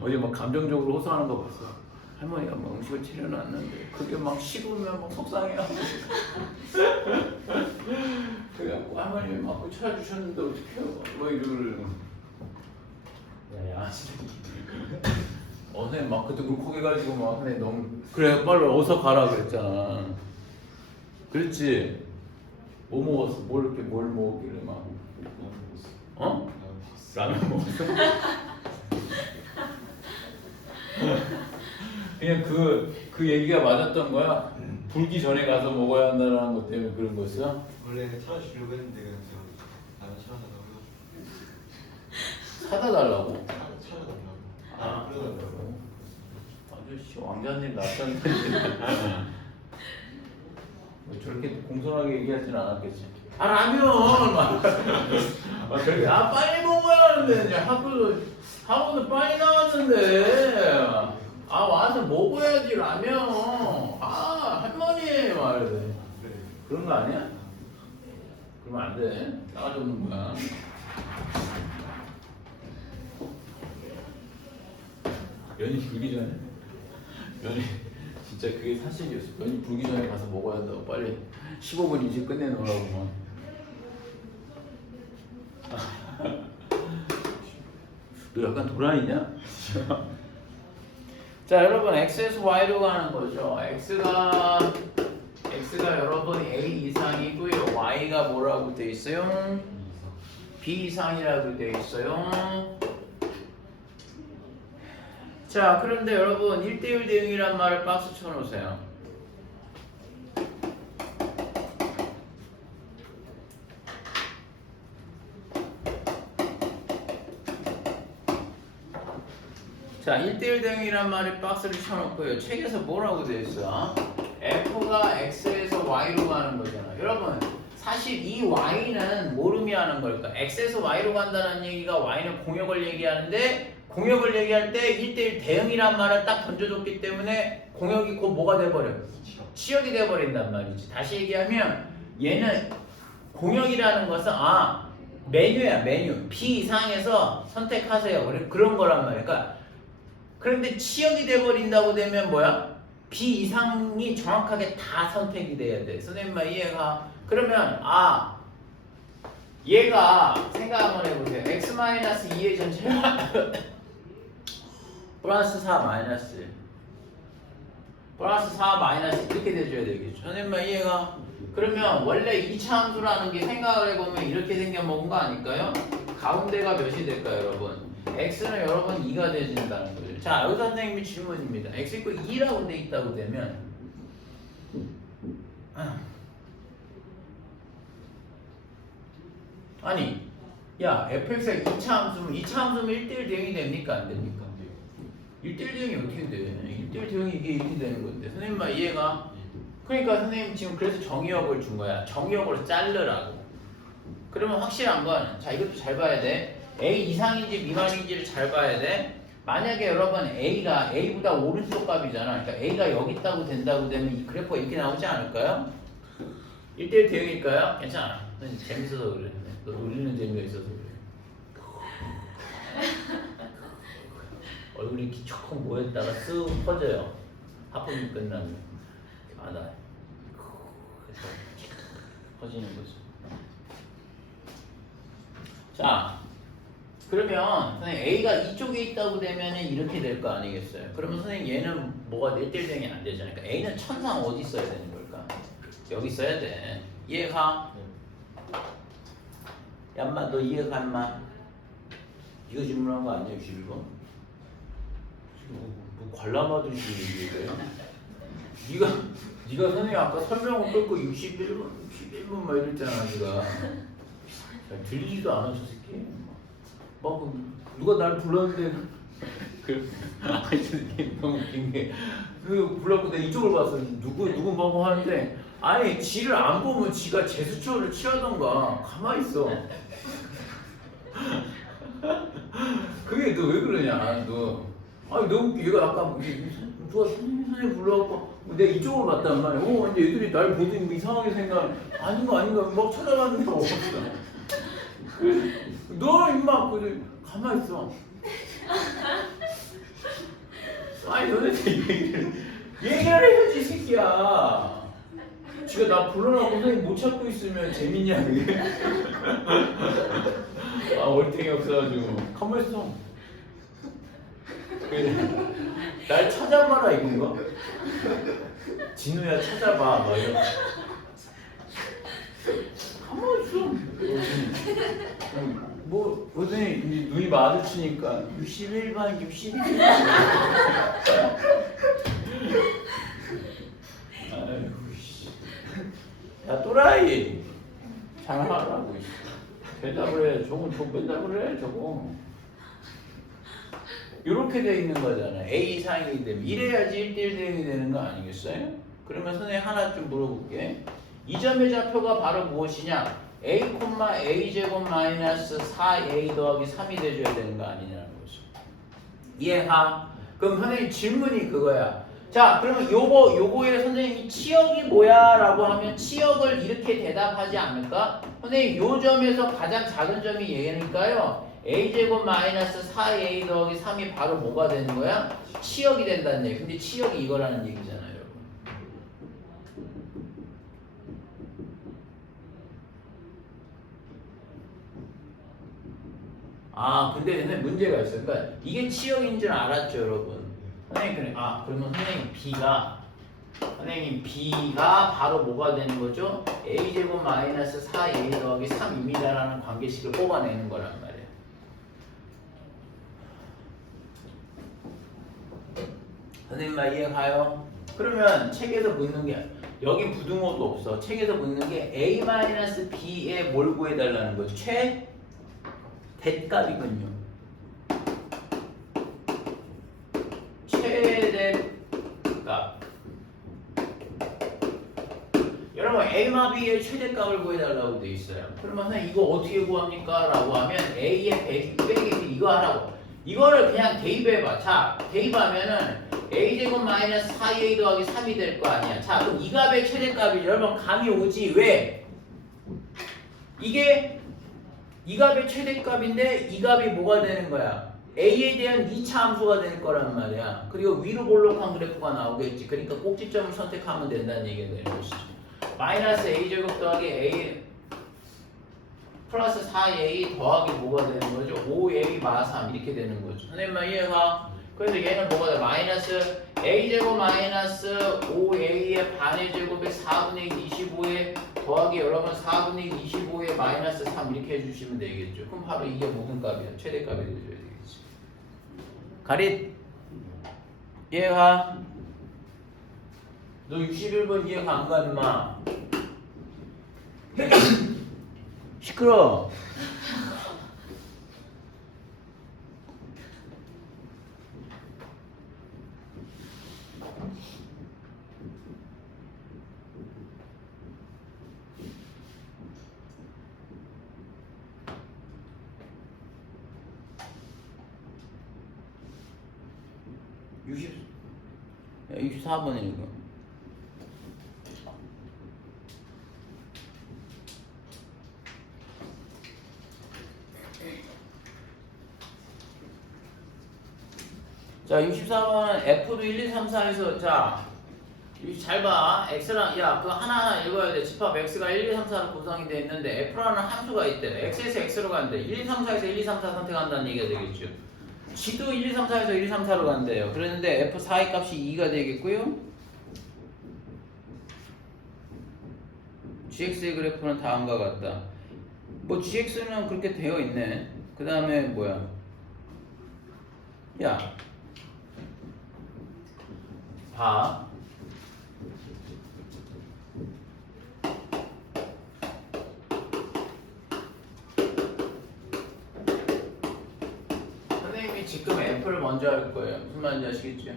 어제 막 감정적으로 호소하는 거 봤어. 할머니가 막 음식을 차려놨는데 그게 막 식으면 막 속상해하고 그래갖고 할머님이 막 차려주셨는데 어떡해요 뭐 이러고 야야 선생님 막 그때 울컥해가지고 막 선생님 너무 그래 빨리 어서 가라 그랬잖아. 그랬지? 뭐 먹었어? 뭘 먹었길래 막 어? 라면 먹었어? 그냥 그 얘기가 맞았던 거야? 불기 전에 가서 먹어야 한다는 것 때문에 그런 거였어? 원래 찾아주려고 했는데 그냥 라면 찾아달라고 사다 달라고? 찾아달라고 아, 그러더라고요. 아저씨 왕자님 낯선데 뭐 저렇게 공손하게 얘기하지는 않았겠지. 아 라면 막 그렇게 아 빨리 먹어야 하는데 이제 학교는 빨리 나왔는데 아 와서 먹어야지 라면 아 할머니 말해 그래. 그런 거 아니야? 그러면 안 돼. 나가주는 거야. 면이 불기 전에 면이 진짜 그게 사실이었어. 면이 불기 전에 가서 먹어야 한다고 빨리 15분 일찍 끝내놓으라고 너 약간 도라이냐? 자 여러분 x에서 y로 가는 거죠. x가 여러분 a 이상이고요. y가 뭐라고 돼 있어요? b 이상이라고 돼 있어요. 자 그런데 여러분 1대1 대응이란 말을 박스 쳐놓으세요. 자 1대1 대응이란 말에 박스를 쳐놓고요. 책에서 뭐라고 되어 있어? f가 x에서 y로 가는 거잖아. 여러분 사실 이 y는 뭘 의미하는 걸까? x에서 y로 간다는 얘기가 y는 공역을 얘기하는데 공역을 얘기할 때 1대1 대응이란 말을 딱 던져줬기 때문에 공역이 곧 뭐가 돼버려? 치역이 돼버린단 말이지. 다시 얘기하면 얘는 공역이라는 것은 메뉴야 메뉴. B 이상에서 선택하세요. 그런 거란 말이야. 그러니까 그런데 치역이 돼버린다고 되면 뭐야? B 이상이 정확하게 다 선택이 돼야 돼. 선생님 이해가? 그러면 얘가 생각 한번 해보세요. x-2의 전체가 플러스 4 마이너스 플러스 4 마이너스 이렇게 돼줘야 되겠죠. 선생님 이해가? 그러면 원래 2차 함수라는 게 생각을 해보면 이렇게 생겨먹은 거 아닐까요? 가운데가 몇이 될까요 여러분? x는 여러분 2가 되진다는 거죠. 자 여기서 선생님이 질문입니다. x 이퀄 2라고 돼 있다고 되면 아니 야 fx가 2차 함수면 2차 함수면 1대1 대응이 됩니까 안 됩니까? 1대1 대응이 어떻게 돼? 1대1 대응이 이게 이렇게 되는 건데 선생님 말 이해가? 그러니까 선생님 지금 그래서 정의역을 준 거야. 정의역으로 자르라고. 그러면 확실한 건 자 이것도 잘 봐야 돼. a 이상인지 미만인지를 잘 봐야 돼. 만약에 여러분 a가 a보다 오른쪽 값이잖아. 그러니까 a가 여기 있다고 된다고 되면 이 그래프가 이렇게 나오지 않을까요? 1대1 대응일까요? 괜찮아. 재밌어서 그래. 너 놀리는 재미가 있어서 그래. 얼굴이 기초콩 모였다가 쓱 퍼져요. 하품이 끝나면 나 그래서 퍼지는 거죠. 자 그러면 선생님 A가 이쪽에 있다고 되면 이렇게 될 거 아니겠어요? 그러면 선생님 얘는 뭐가 1대1 대응이 안 되잖아요. 그러니까 A는 천상 어디 있어야 되는 걸까? 여기 있어야 돼. 이해가? 야 인마 너 이해가 인마? 이거 질문한 거 아니야 61번? 뭐 관람하듯이 얘기해요? 네가 선생님 아까 설명을 끊고 61분 막 이랬잖아 네가. 들리지도 않아 저 새끼. 막 누가 날 불렀는데 아이 선생님 너무 웃긴 게 불렀고 내가 이쪽을 봤어. 누구 뭐 하는데 아니 지를 안 보면 지가 제스처를 취하던가 가만히 있어. 그게 너 왜 그러냐 너. 아니 너무 얘가 아까 누가 선생님 불러갖고 내가 이쪽으로 봤단 말이야. 근데 애들이 날 보더니 뭐 이상하게 생각 아닌가 막 찾아봤는데 없어. 너 임마 가만히 있어. 아니 도대체 얘기를 해야지 이 새끼야. 지가 나 불러놓고 선생님 못 찾고 있으면 재밌냐 그게? 아 월등히 없어가지고 가만 있어. 날 찾아봐라 이건가? 진우야 찾아봐 막 이런. 가만 있어. 뭐 선생님 이제 눈이 마주치니까 61반 62반. 아이고 씨. 야 또라이 잘하라고. 대답을 해. 저거 대답을 해 저거. 이렇게 돼 있는 거잖아. A 이상이 되면 이래야지 1대1 대응이 되는 거 아니겠어요? 그러면 선생님 하나 좀 물어볼게. 이 점의 좌표가 바로 무엇이냐? A, A 제곱 마이너스 4A 더하기 3이 돼줘야 되는 거 아니냐는 거죠. 이해가? 그럼 선생님 질문이 그거야. 자, 그러면 요거에 선생님이 치역이 뭐야? 라고 하면 치역을 이렇게 대답하지 않을까? 선생님 요 점에서 가장 작은 점이 얘니까요. A제곱 마이너스 4A 더하기 3이 바로 뭐가 되는 거야? 치역이 된다는 얘기. 근데 치역이 이거라는 얘기잖아요, 여러분. 아, 근데 얘는 문제가 있어요. 그러니까 이게 치역인 줄 알았죠, 여러분. 선생님, 그러면 선생님 B가 바로 뭐가 되는 거죠? A제곱 마이너스 4A 더하기 3입니다라는 관계식을 뽑아내는 거란 말이에요. 선생님 말 이해 가요? 그러면 책에서 묻는 게 여긴 부등호도 없어. 책에서 묻는 게 A-B에 뭘 구해달라는 거죠? 대값이군요. 최대값. 여러분 A마 B의 최대값을 구해달라고 돼 있어요. 그러면 선생님 이거 어떻게 구합니까? 라고 하면 A의 100 빼기 B 이거 하라고. 이거를 그냥 대입해봐. 자, 대입하면은 A제곱 마이너스 4A 더하기 3이 될 거 아니야. 자, 그럼 이 값의 최대값이 여러분 감이 오지. 왜? 이게 이 값의 최대값인데 이 값이 뭐가 되는 거야? A에 대한 2차 함수가 될 거란 말이야. 그리고 위로 볼록한 그래프가 나오겠지. 그러니까 꼭지점을 선택하면 된다는 얘기가 되는 것이죠. 마이너스 A제곱 더하기 A 플러스 4A 더하기 뭐가 되는 거죠? 5A 마 3 이렇게 되는 거죠. 선생님 이해가? 그래서 얘는 뭐가 돼? 마이너스 A제곱 마이너스 5A의 반의 제곱에 4분의 25에 더하기 여러분 4분의 25에 마이너스 3 이렇게 해주시면 되겠죠. 그럼 바로 이게 모든 값이야. 최대값이 돼줘야 되겠지. 가릿 이해가? 너 61번 이해가 안 가 임마. 시끄러. 야, 64번이네 이거. 자, 64번은 F도 1, 2, 3, 4에서 자, 잘 봐. X랑 야, 그거 하나하나 읽어야 돼. 집합 X가 1, 2, 3, 4로 구성이 되어 있는데 F라는 함수가 있대. X에서 X로 간대. 1, 2, 3, 4에서 1, 2, 3, 4 선택한다는 얘기가 되겠죠. G도 1, 2, 3, 4에서 1, 2, 3, 4로 간대요. 그랬는데 F4의 값이 2가 되겠고요. GX의 그래프는 다음과 같다. 뭐 GX는 그렇게 되어 있네. 그 다음에 뭐야? 야, 봐. 선생님이 지금 F를 먼저 할 거예요. 무슨 말인지 아시겠죠?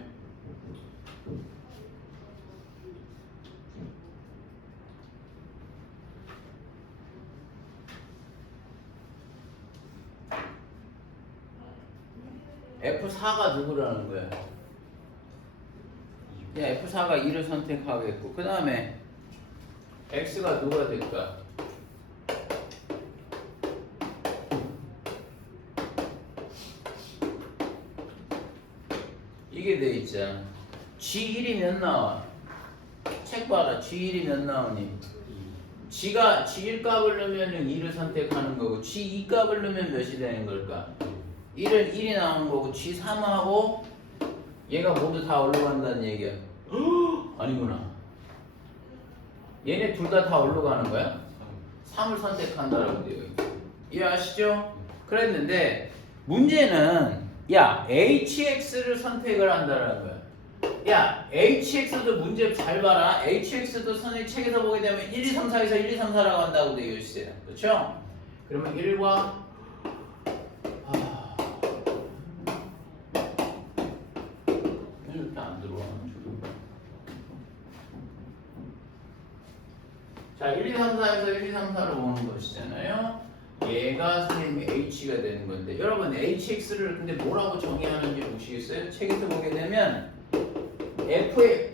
F4가 누구라는 거야? F4가 2를 선택하겠고 그 다음에 X가 누가 될까? 이게 돼 있잖아. G1이 몇 나와? 책 봐라. G1이 몇 나오니? G가 G1 값을 넣으면 2를 선택하는 거고 G2 값을 넣으면 몇이 되는 걸까? 1은 1이 나오는 거고 G3하고 얘가 모두 다 올라간다는 얘기야. 아니구나. 얘네 둘 다 올라가는 거야? 3을 선택한다라고 되어 있고. 이해하시죠? 그랬는데 문제는 야 HX를 선택을 한다는 거야. 야 HX도 문제 잘 봐라. HX도 선생님 책에서 보게 되면 1, 2, 3, 4에서 1, 2, 3, 4라고 한다고 되어 있어요. 그렇죠? 그러면 1과 이렇게 안 들어와. 자 1, 2, 3, 4에서 1, 2, 3, 4로 오는 것이잖아요. 얘가 선생님이 H가 되는 건데 여러분 HX를 근데 뭐라고 정의하는지 보시겠어요? 책에서 보게 되면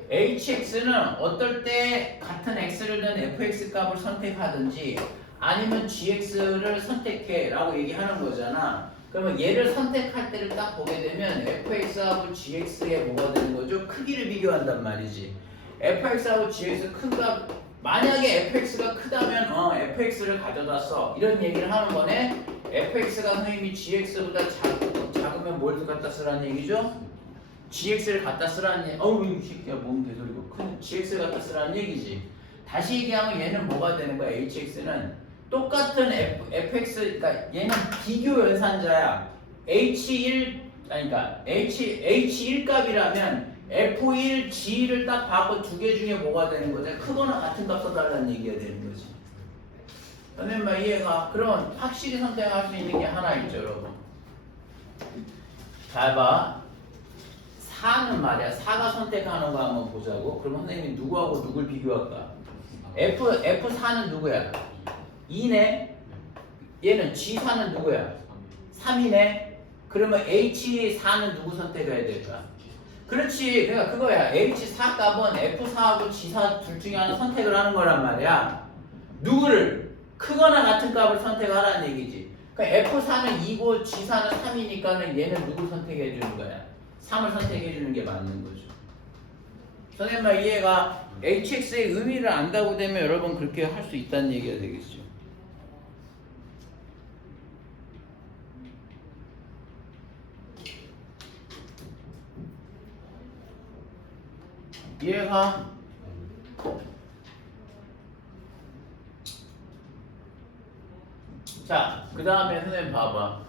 HX는 어떨 때 같은 X를 든 FX 값을 선택하든지 아니면 GX를 선택해 라고 얘기하는 거잖아. 그러면 얘를 선택할 때를 딱 보게 되면 FX하고 GX의 뭐가 되는 거죠? 크기를 비교한단 말이지. FX하고 GX 큰 값 만약에 fx가 크다면 fx를 가져다 써 이런 얘기를 하는 거네. fx가 선생님이 gx보다 작으면 뭘 갖다 쓰라는 얘기죠? gx를 갖다 쓰라는 얘기. 어우 이 새끼야 몸 개소리고 큰 gx를 갖다 쓰라는 얘기지. 다시 얘기하면 얘는 뭐가 되는 거야? hx는 똑같은 fx 그러니까 얘는 비교 연산자야. h1 그러니까 h1 값이라면 F1, G를 딱 봐고 두 개 중에 뭐가 되는 거죠? 크거나 같은 값 써달라는 얘기가 되는 거지. 선생님 이해가? 그럼 확실히 선택할 수 있는 게 하나 있죠, 여러분. 잘 봐. 4는 말이야. 4가 선택하는 거 한번 보자고. 그럼 선생님이 누구하고 누굴 비교할까? F4는 누구야? 2네. 얘는 G4는 누구야? 3이네. 그러면 H4는 누구 선택해야 될까? 그렇지. 그러니까 그거야. H4 값은 F4하고 G4 둘 중에 하나 선택을 하는 거란 말이야. 누구를? 크거나 같은 값을 선택하라는 얘기지. 그러니까 F4는 2고 G4는 3이니까는 얘는 누구 선택해 주는 거야? 3을 선택해 주는 게 맞는 거죠. 선생님 이해가? HX의 의미를 안다고 되면 여러분 그렇게 할 수 있다는 얘기가 되겠죠. 이해가? 자, 그 다음에 선생님 봐봐.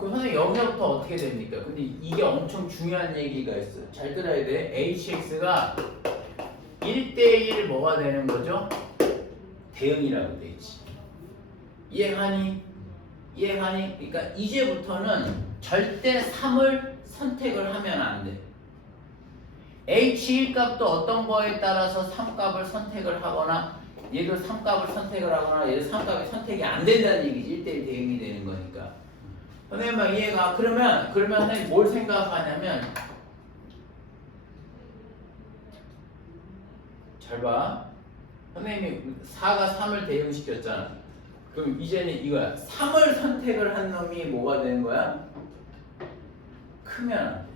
그 선생님 여기서부터 어떻게 됩니까? 근데 이게 엄청 중요한 얘기가 있어요. 잘 들어야 돼. HX가 1대1 뭐가 되는 거죠? 대응이라고 돼 있지. 이해하니? 이해하니? 그러니까 이제부터는 절대 3을 선택을 하면 안 돼. H1 값도 어떤 거에 따라서 3값을 선택을 하거나 얘도 3값을 선택을 하거나 얘도 3값이 선택이 안 된다는 얘기지. 1대1 대응이 되는 거니까. 선생님 이해가? 그러면 선생님 뭘 생각하냐면 잘 봐. 선생님이 4가 3을 대응시켰잖아. 그럼 이제는 이거야. 3을 선택을 한 놈이 뭐가 되는 거야? 크면 안 돼.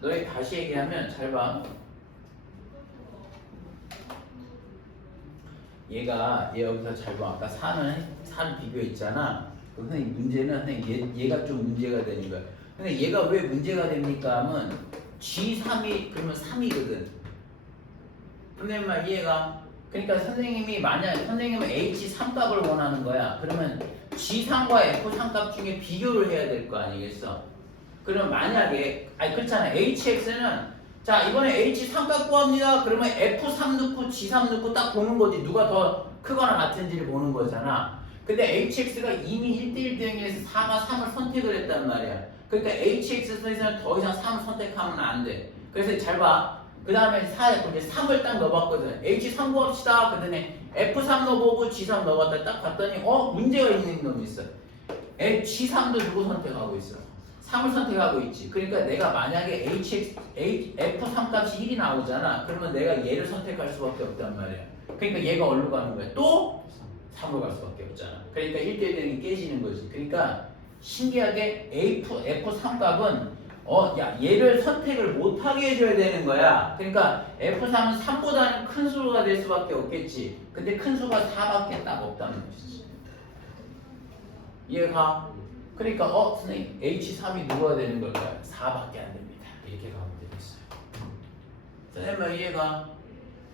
너희 다시 얘기하면 잘 봐. 얘 여기서 잘 봐. 아까 4를 비교했잖아. 그럼 선생님 문제는 선생님 얘가 좀 문제가 되는 거야. 근데 얘가 왜 문제가 됩니까? 하면 G3이 그러면 3이거든. 선생님 말 이해가? 그러니까 선생님이 만약 선생님은 H3 값을 원하는 거야. 그러면 G3과 F3 값 중에 비교를 해야 될 거 아니겠어? 그럼 만약에 그렇잖아. HX는 자 이번에 H3 값 구합니다. 그러면 F3 넣고 G3 넣고 딱 보는 거지. 누가 더 크거나 같은지를 보는 거잖아. 근데 HX가 이미 1대1 대응에서 4가 3을 선택을 했단 말이야. 그러니까 HX에서는 더 이상 3을 선택하면 안 돼. 그래서 잘 봐. 그 다음에 3을 딱 넣어봤거든. H3 구합시다. 그랬더니 F3 넣어보고 G3 넣어봤다. 딱 봤더니 문제가 있는 놈이 있어. G3도 누구 선택하고 있어? 3을 선택하고 있지. 그러니까 내가 만약에 F3 값이 1이 나오잖아. 그러면 내가 얘를 선택할 수밖에 없단 말이야. 그러니까 얘가 어디로 가는 거야? 또 3으로 갈 수밖에 없잖아. 그러니까 1대1 대응이 깨지는 거지. 그러니까 신기하게 F3 값은 야, 얘를 선택을 못하게 해줘야 되는 거야. 그러니까 F3은 3보다는 큰 수가 될 수밖에 없겠지. 근데 큰 수가 4밖에 딱 없다는 것이지. 이해가? 그러니까 선생님 H3이 누가 되는 걸까요? 4밖에 안 됩니다. 이렇게 가면 되겠어요. 선생님 이해가?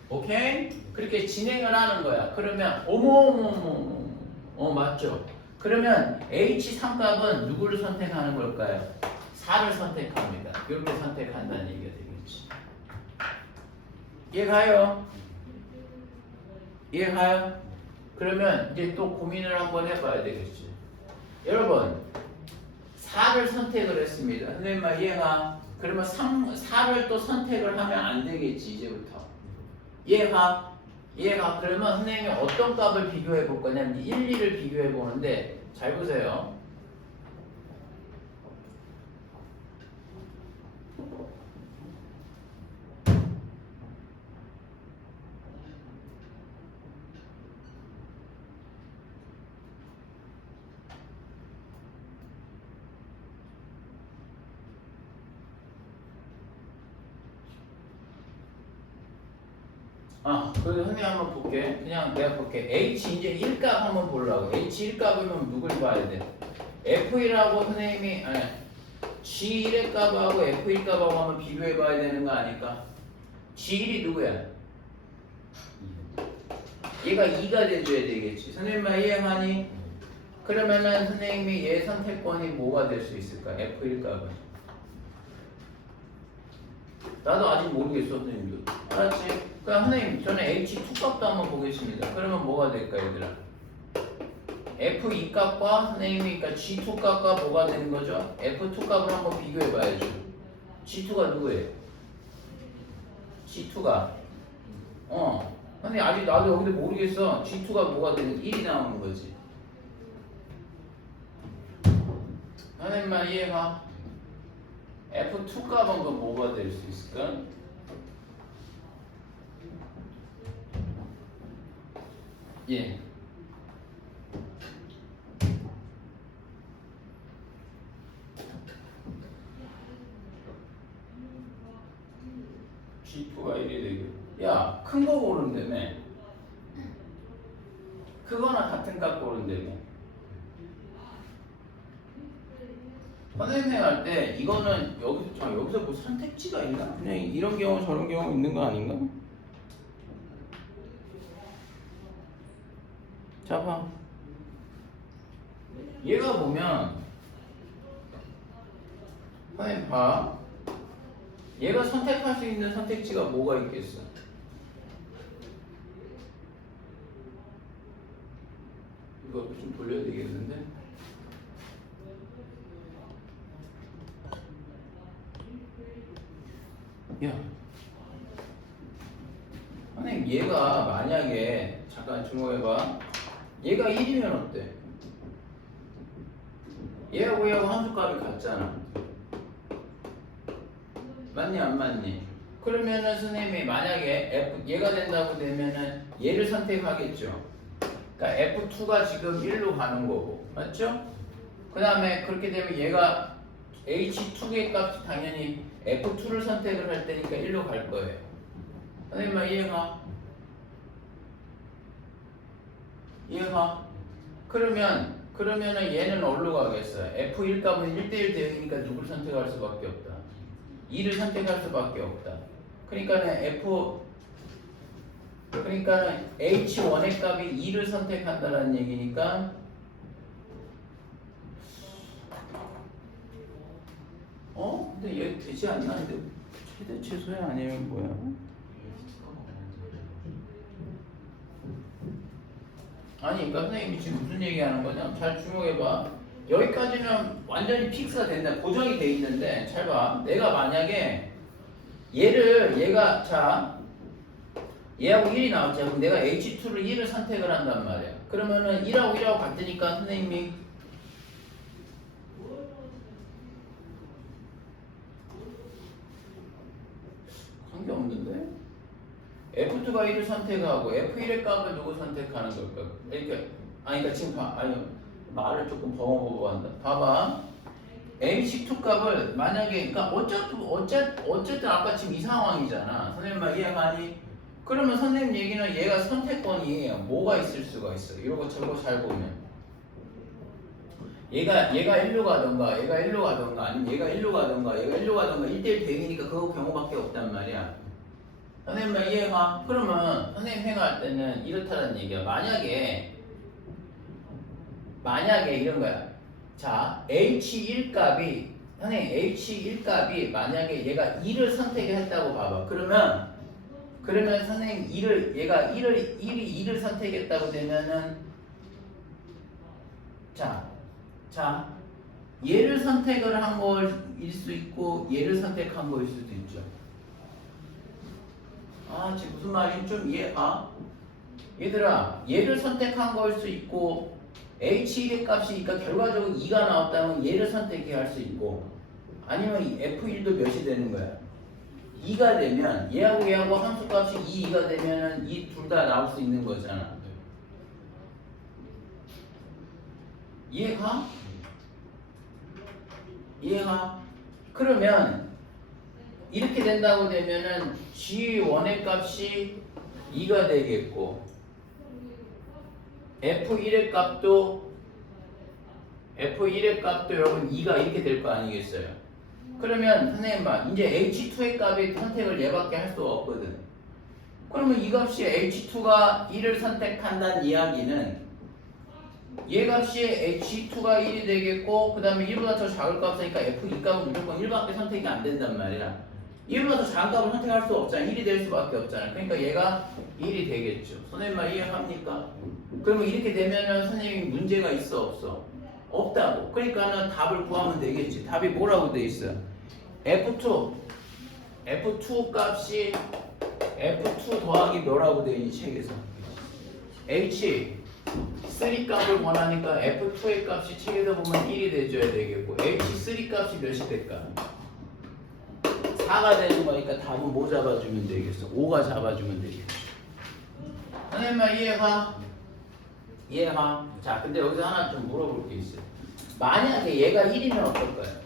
오케이? 그렇게 진행을 하는 거야. 그러면 어머 맞죠? 그러면 H3 값은 누구를 선택하는 걸까요? 4를 선택합니다. 이렇게 선택한다는 얘기가 되겠지. 이해가요? 이해가요? 그러면 이제 또 고민을 한번 해봐야 되겠지. 여러분 4를 선택을 했습니다. 선생님 말 이해가? 그러면 4를 또 선택을 하면 안 되겠지 이제부터. 이해가? 이해가? 그러면 선생님이 어떤 값을 비교해 볼 거냐면 1, 2를 비교해 보는데 잘 보세요. 그래서 선생님 한번 볼게. 그냥 내가 볼게. H 이제 1값 한번 보려고. H 1값이면 누굴 봐야 돼? F1하고 선생님이 G1의 값하고 F1 값하고 한번 비교해 봐야 되는 거 아닐까? G1이 누구야? 얘가 2가 돼줘야 되겠지. 선생님 말 이해하니? 그러면은 선생님이 얘 선택권이 뭐가 될 수 있을까? F1 값은. 나도 아직 모르겠어 선생님도. 알았지? 그럼 선생님 저는 H2 값도 한번 보겠습니다. 그러면 뭐가 될까 얘들아? F2 값과 선생님이 그러니까 G2 값과 뭐가 되는 거죠? F2 값을 한번 비교해 봐야죠. G2가 누구예요? G2가 선생님 아직 나도 여기도 모르겠어. G2가 뭐가 되는 1이 나오는 거지. 선생님 말 이해가? F2 값은 그 뭐가 될 수 있을까? 예. G2가 1이 되고. 야, 큰 거 고른다며. 크거나 같은 값 고른다며. 선생님이 할 때 이거는 여기서 뭐 선택지가 있나? 그냥 이런 경우 저런 경우 있는 거 아닌가? 자 봐. 얘가 보면 선생님 봐. 얘가 선택할 수 있는 선택지가 뭐가 있겠어? 이거 좀 돌려야 되겠는데? 야, 선생님 얘가 만약에 잠깐 주목해봐. 얘가 1이면 어때? 얘하고 얘하고 함수값이 같잖아. 맞니 안 맞니? 그러면은 선생님이 만약에 얘가 된다고 되면은 얘를 선택하겠죠. 그러니까 F2가 지금 1로 가는 거고, 맞죠? 그 다음에 그렇게 되면 얘가 H2의 값이 당연히 F2를 선택을 할 때니까 1로 갈 거예요. 선생님 말 이해가? 이해가? 그러면은 얘는 어디로 가겠어요? F1 값은 1대1 대응이니까 누굴 선택할 수밖에 없다. 2를 선택할 수밖에 없다. 그러니까는 H1의 값이 2를 선택한다는 얘기니까 근데 얘 되지 않나? 근데 최대 최소야 아니면 뭐야? 아니 그러니까 선생님이 지금 무슨 얘기하는 거냐? 잘 주목해봐. 여기까지는 완전히 픽스가 된다. 고정이 돼 있는데 잘 봐. 내가 만약에 얘가 얘하고 1이 나왔죠. 그럼 내가 H2를 1을 선택을 한단 말이야. 그러면은 1하고 1하고 같으니까 선생님이 관계없는데? F2가 1을 선택하고 F1의 값을 누구 선택하는 걸까? 그러니까 지금 말을 조금 버벅버벅한다. 봐봐. H2 값을 만약에 그러니까 어쨌든 아까 지금 이 상황이잖아. 선생님 말 이해가니? 그러면 선생님 얘기는 얘가 선택권이 뭐가 있을 수가 있어. 이거 저거 잘 보면 얘가 1로 가던가 얘가 1로 가던가 아니면 얘가 1로 가던가 얘가 1로 가던가 1대1 대응이니까 그거 경우밖에 없단 말이야. 선생님 말 이해가? 그러면 선생님 생각할 때는 이렇다는 얘기야. 만약에 이런 거야. 자, H1 값이 선생님 H1 값이 만약에 얘가 2를 선택했다고 봐봐. 그러면 선생님 얘가 2를 선택했다고 되면은 자 얘를 선택을 한 거일 수 있고 얘를 선택한 거일 수도 있죠. 아 지금 무슨 말인지 좀 이해가? 얘들아 얘를 선택한 거일 수 있고 H1의 값이니까 결과적으로 2가 나왔다면 얘를 선택해야 할 수 있고 아니면 F1도 몇이 되는 거야? 2가 되면 얘하고 함수값이 2가 되면은 이 둘 다 나올 수 있는 거잖아. 이해가? 그러면 이렇게 된다고 되면은 G1의 값이 2가 되겠고 F1의 값도 여러분 2가 이렇게 될 거 아니겠어요? 그러면 선생님 봐 이제 H2의 값의 선택을 얘밖에 할 수가 없거든. 그러면 이 값이 H2가 1을 선택한다는 이야기는 얘 값이 H2가 1이 되겠고 그 다음에 1보다 더 작을 값이니까 F2 값은 무조건 1밖에 선택이 안 된단 말이야. 1보다 더 작은 값을 선택할 수 없잖아. 1이 될 수밖에 없잖아. 그러니까 얘가 1이 되겠죠. 선생님 말 이해합니까? 그러면 이렇게 되면은 선생님이 문제가 있어 없어? 없다고. 그러니까는 답을 구하면 되겠지. 답이 뭐라고 돼 있어? F2 값이 F2 더하기 뭐라고 돼 있니 책에서? H3 값을 원하니까 F2의 값이 책에서 보면 1이 돼줘야 되겠고 H3 값이 몇이 될까? 4가 되는 거니까 답은 뭐 잡아주면 되겠어? 5가 잡아주면 되겠죠. 선생님 말 이해가? 자 근데 여기서 하나 좀 물어볼 게 있어요. 만약에 얘가 1이면 어떨까요?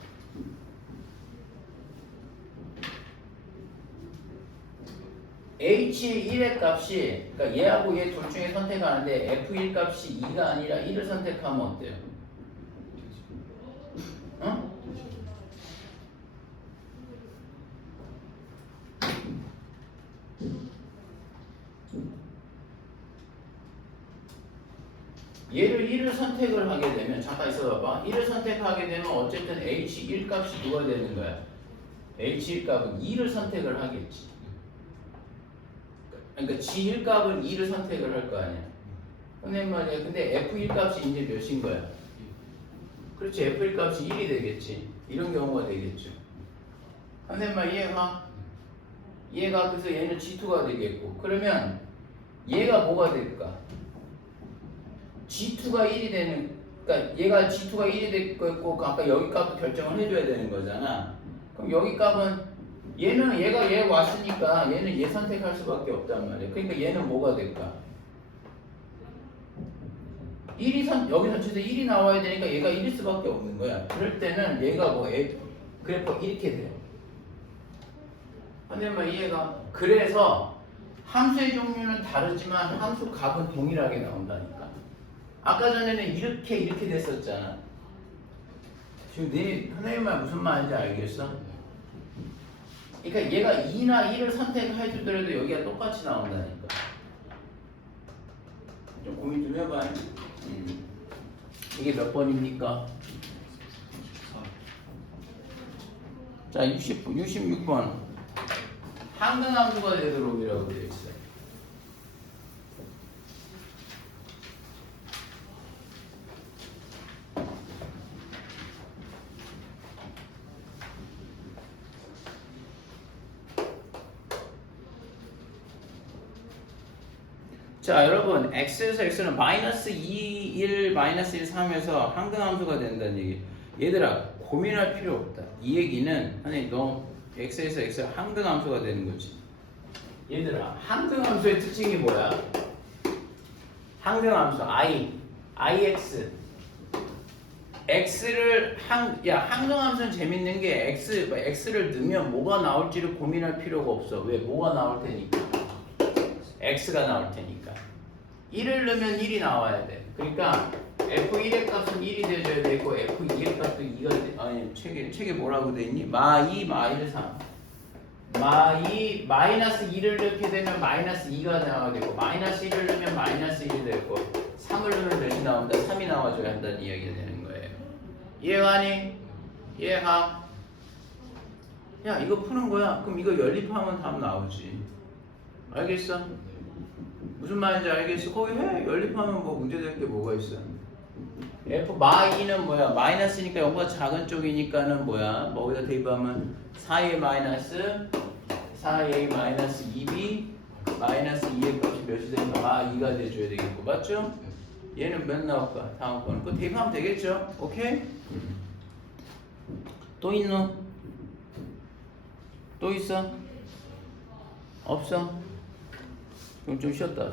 H1의 값이 그러니까 얘하고 얘 둘 중에 선택하는데 F1 값이 2가 아니라 1을 선택하면 어때요? 응? 얘를 1을 선택을 하게 되면 잠깐 있어봐봐. 1을 선택하게 되면 어쨌든 H1 값이 누가 되는 거야? H1 값은 2를 선택을 하겠지. 그러니까 G1 값은 2를 선택을 할 거 아니야. 선생님 말이야. 근데 F1 값이 이제 몇인 거야? 그렇지. F1 값이 1이 되겠지. 이런 경우가 되겠죠. 선생님 말 이해가? 그래서 얘는 G2가 되겠고 그러면 얘가 뭐가 될까? G2가 1이 되는 그러니까 얘가 G2가 1이 될 거고 아까 여기 값도 결정을 해줘야 되는 거잖아. 그럼 여기 값은 얘가 얘 왔으니까 얘는 얘 선택할 수밖에 없단 말이야. 그러니까 얘는 뭐가 될까? 1이 여기서 최소 1이 나와야 되니까 얘가 1일 수밖에 없는 거야. 그럴 때는 얘가 그래프 이렇게 돼. 선생님 이해가? 그래서 함수의 종류는 다르지만 함수 값은 동일하게 나온다니까. 아까 전에는 이렇게 됐었잖아. 지금 선생님 말 무슨 말인지 알겠어? 그러니까 얘가 2나 1을 선택해 주더라도 여기가 똑같이 나온다니까. 좀 고민 좀 해봐. 이게 몇 번입니까? 자, 66번. 항등함수가 되도록이라고 되어 있어요. 자 여러분 x에서 x는 마이너스 2, 1, 마이너스 1, 3에서 항등함수가 된다는 얘기. 얘들아 고민할 필요 없다. 이 얘기는 아니 너 x에서 x가 항등함수가 되는 거지. 얘들아 항등함수의 특징이 뭐야? 항등함수 ix x를 항정함수는 재밌는 게 x를 넣으면 뭐가 나올지를 고민할 필요가 없어. 왜? 뭐가 나올 테니까. x가 나올 테니까. 1을 넣으면 1이 나와야 돼. 그러니까 f1의 값은 1이 돼줘야 되고 f2의 값도 2가 아니 책에 뭐라고 돼 있니? 마2 마1 3. 마2 마이너스 2를 넣게 되면 마이너스 2가 나와야 되고 마이너스 1을 넣으면 마이너스 1이 되고 3을 넣으면 몇이 나온다? 3이 나와줘야 한다는 이야기가 되는 거예요. 이해가니? 이해가? 야 이거 푸는 거야. 그럼 이거 연립하면 답 나오지. 알겠어? 무슨 말인지 알겠어? 거기 해. 연립하면 뭐 문제될 게 뭐가 있어? f 마2는 뭐야? 마이너스니까 0보다 작은 쪽이니까는 뭐야? 뭐기다 대입하면 4a 마이너스 4a 마이너스 2b 마이너스 2의 값이 몇이 되니까 마2가 돼줘야 되겠고 맞죠? 얘는 몇 나올까? 다음 거는 그거 대입하면 되겠죠? 오케이? 또 있노? 또 있어? 없어? 그럼 좀 쉬었다.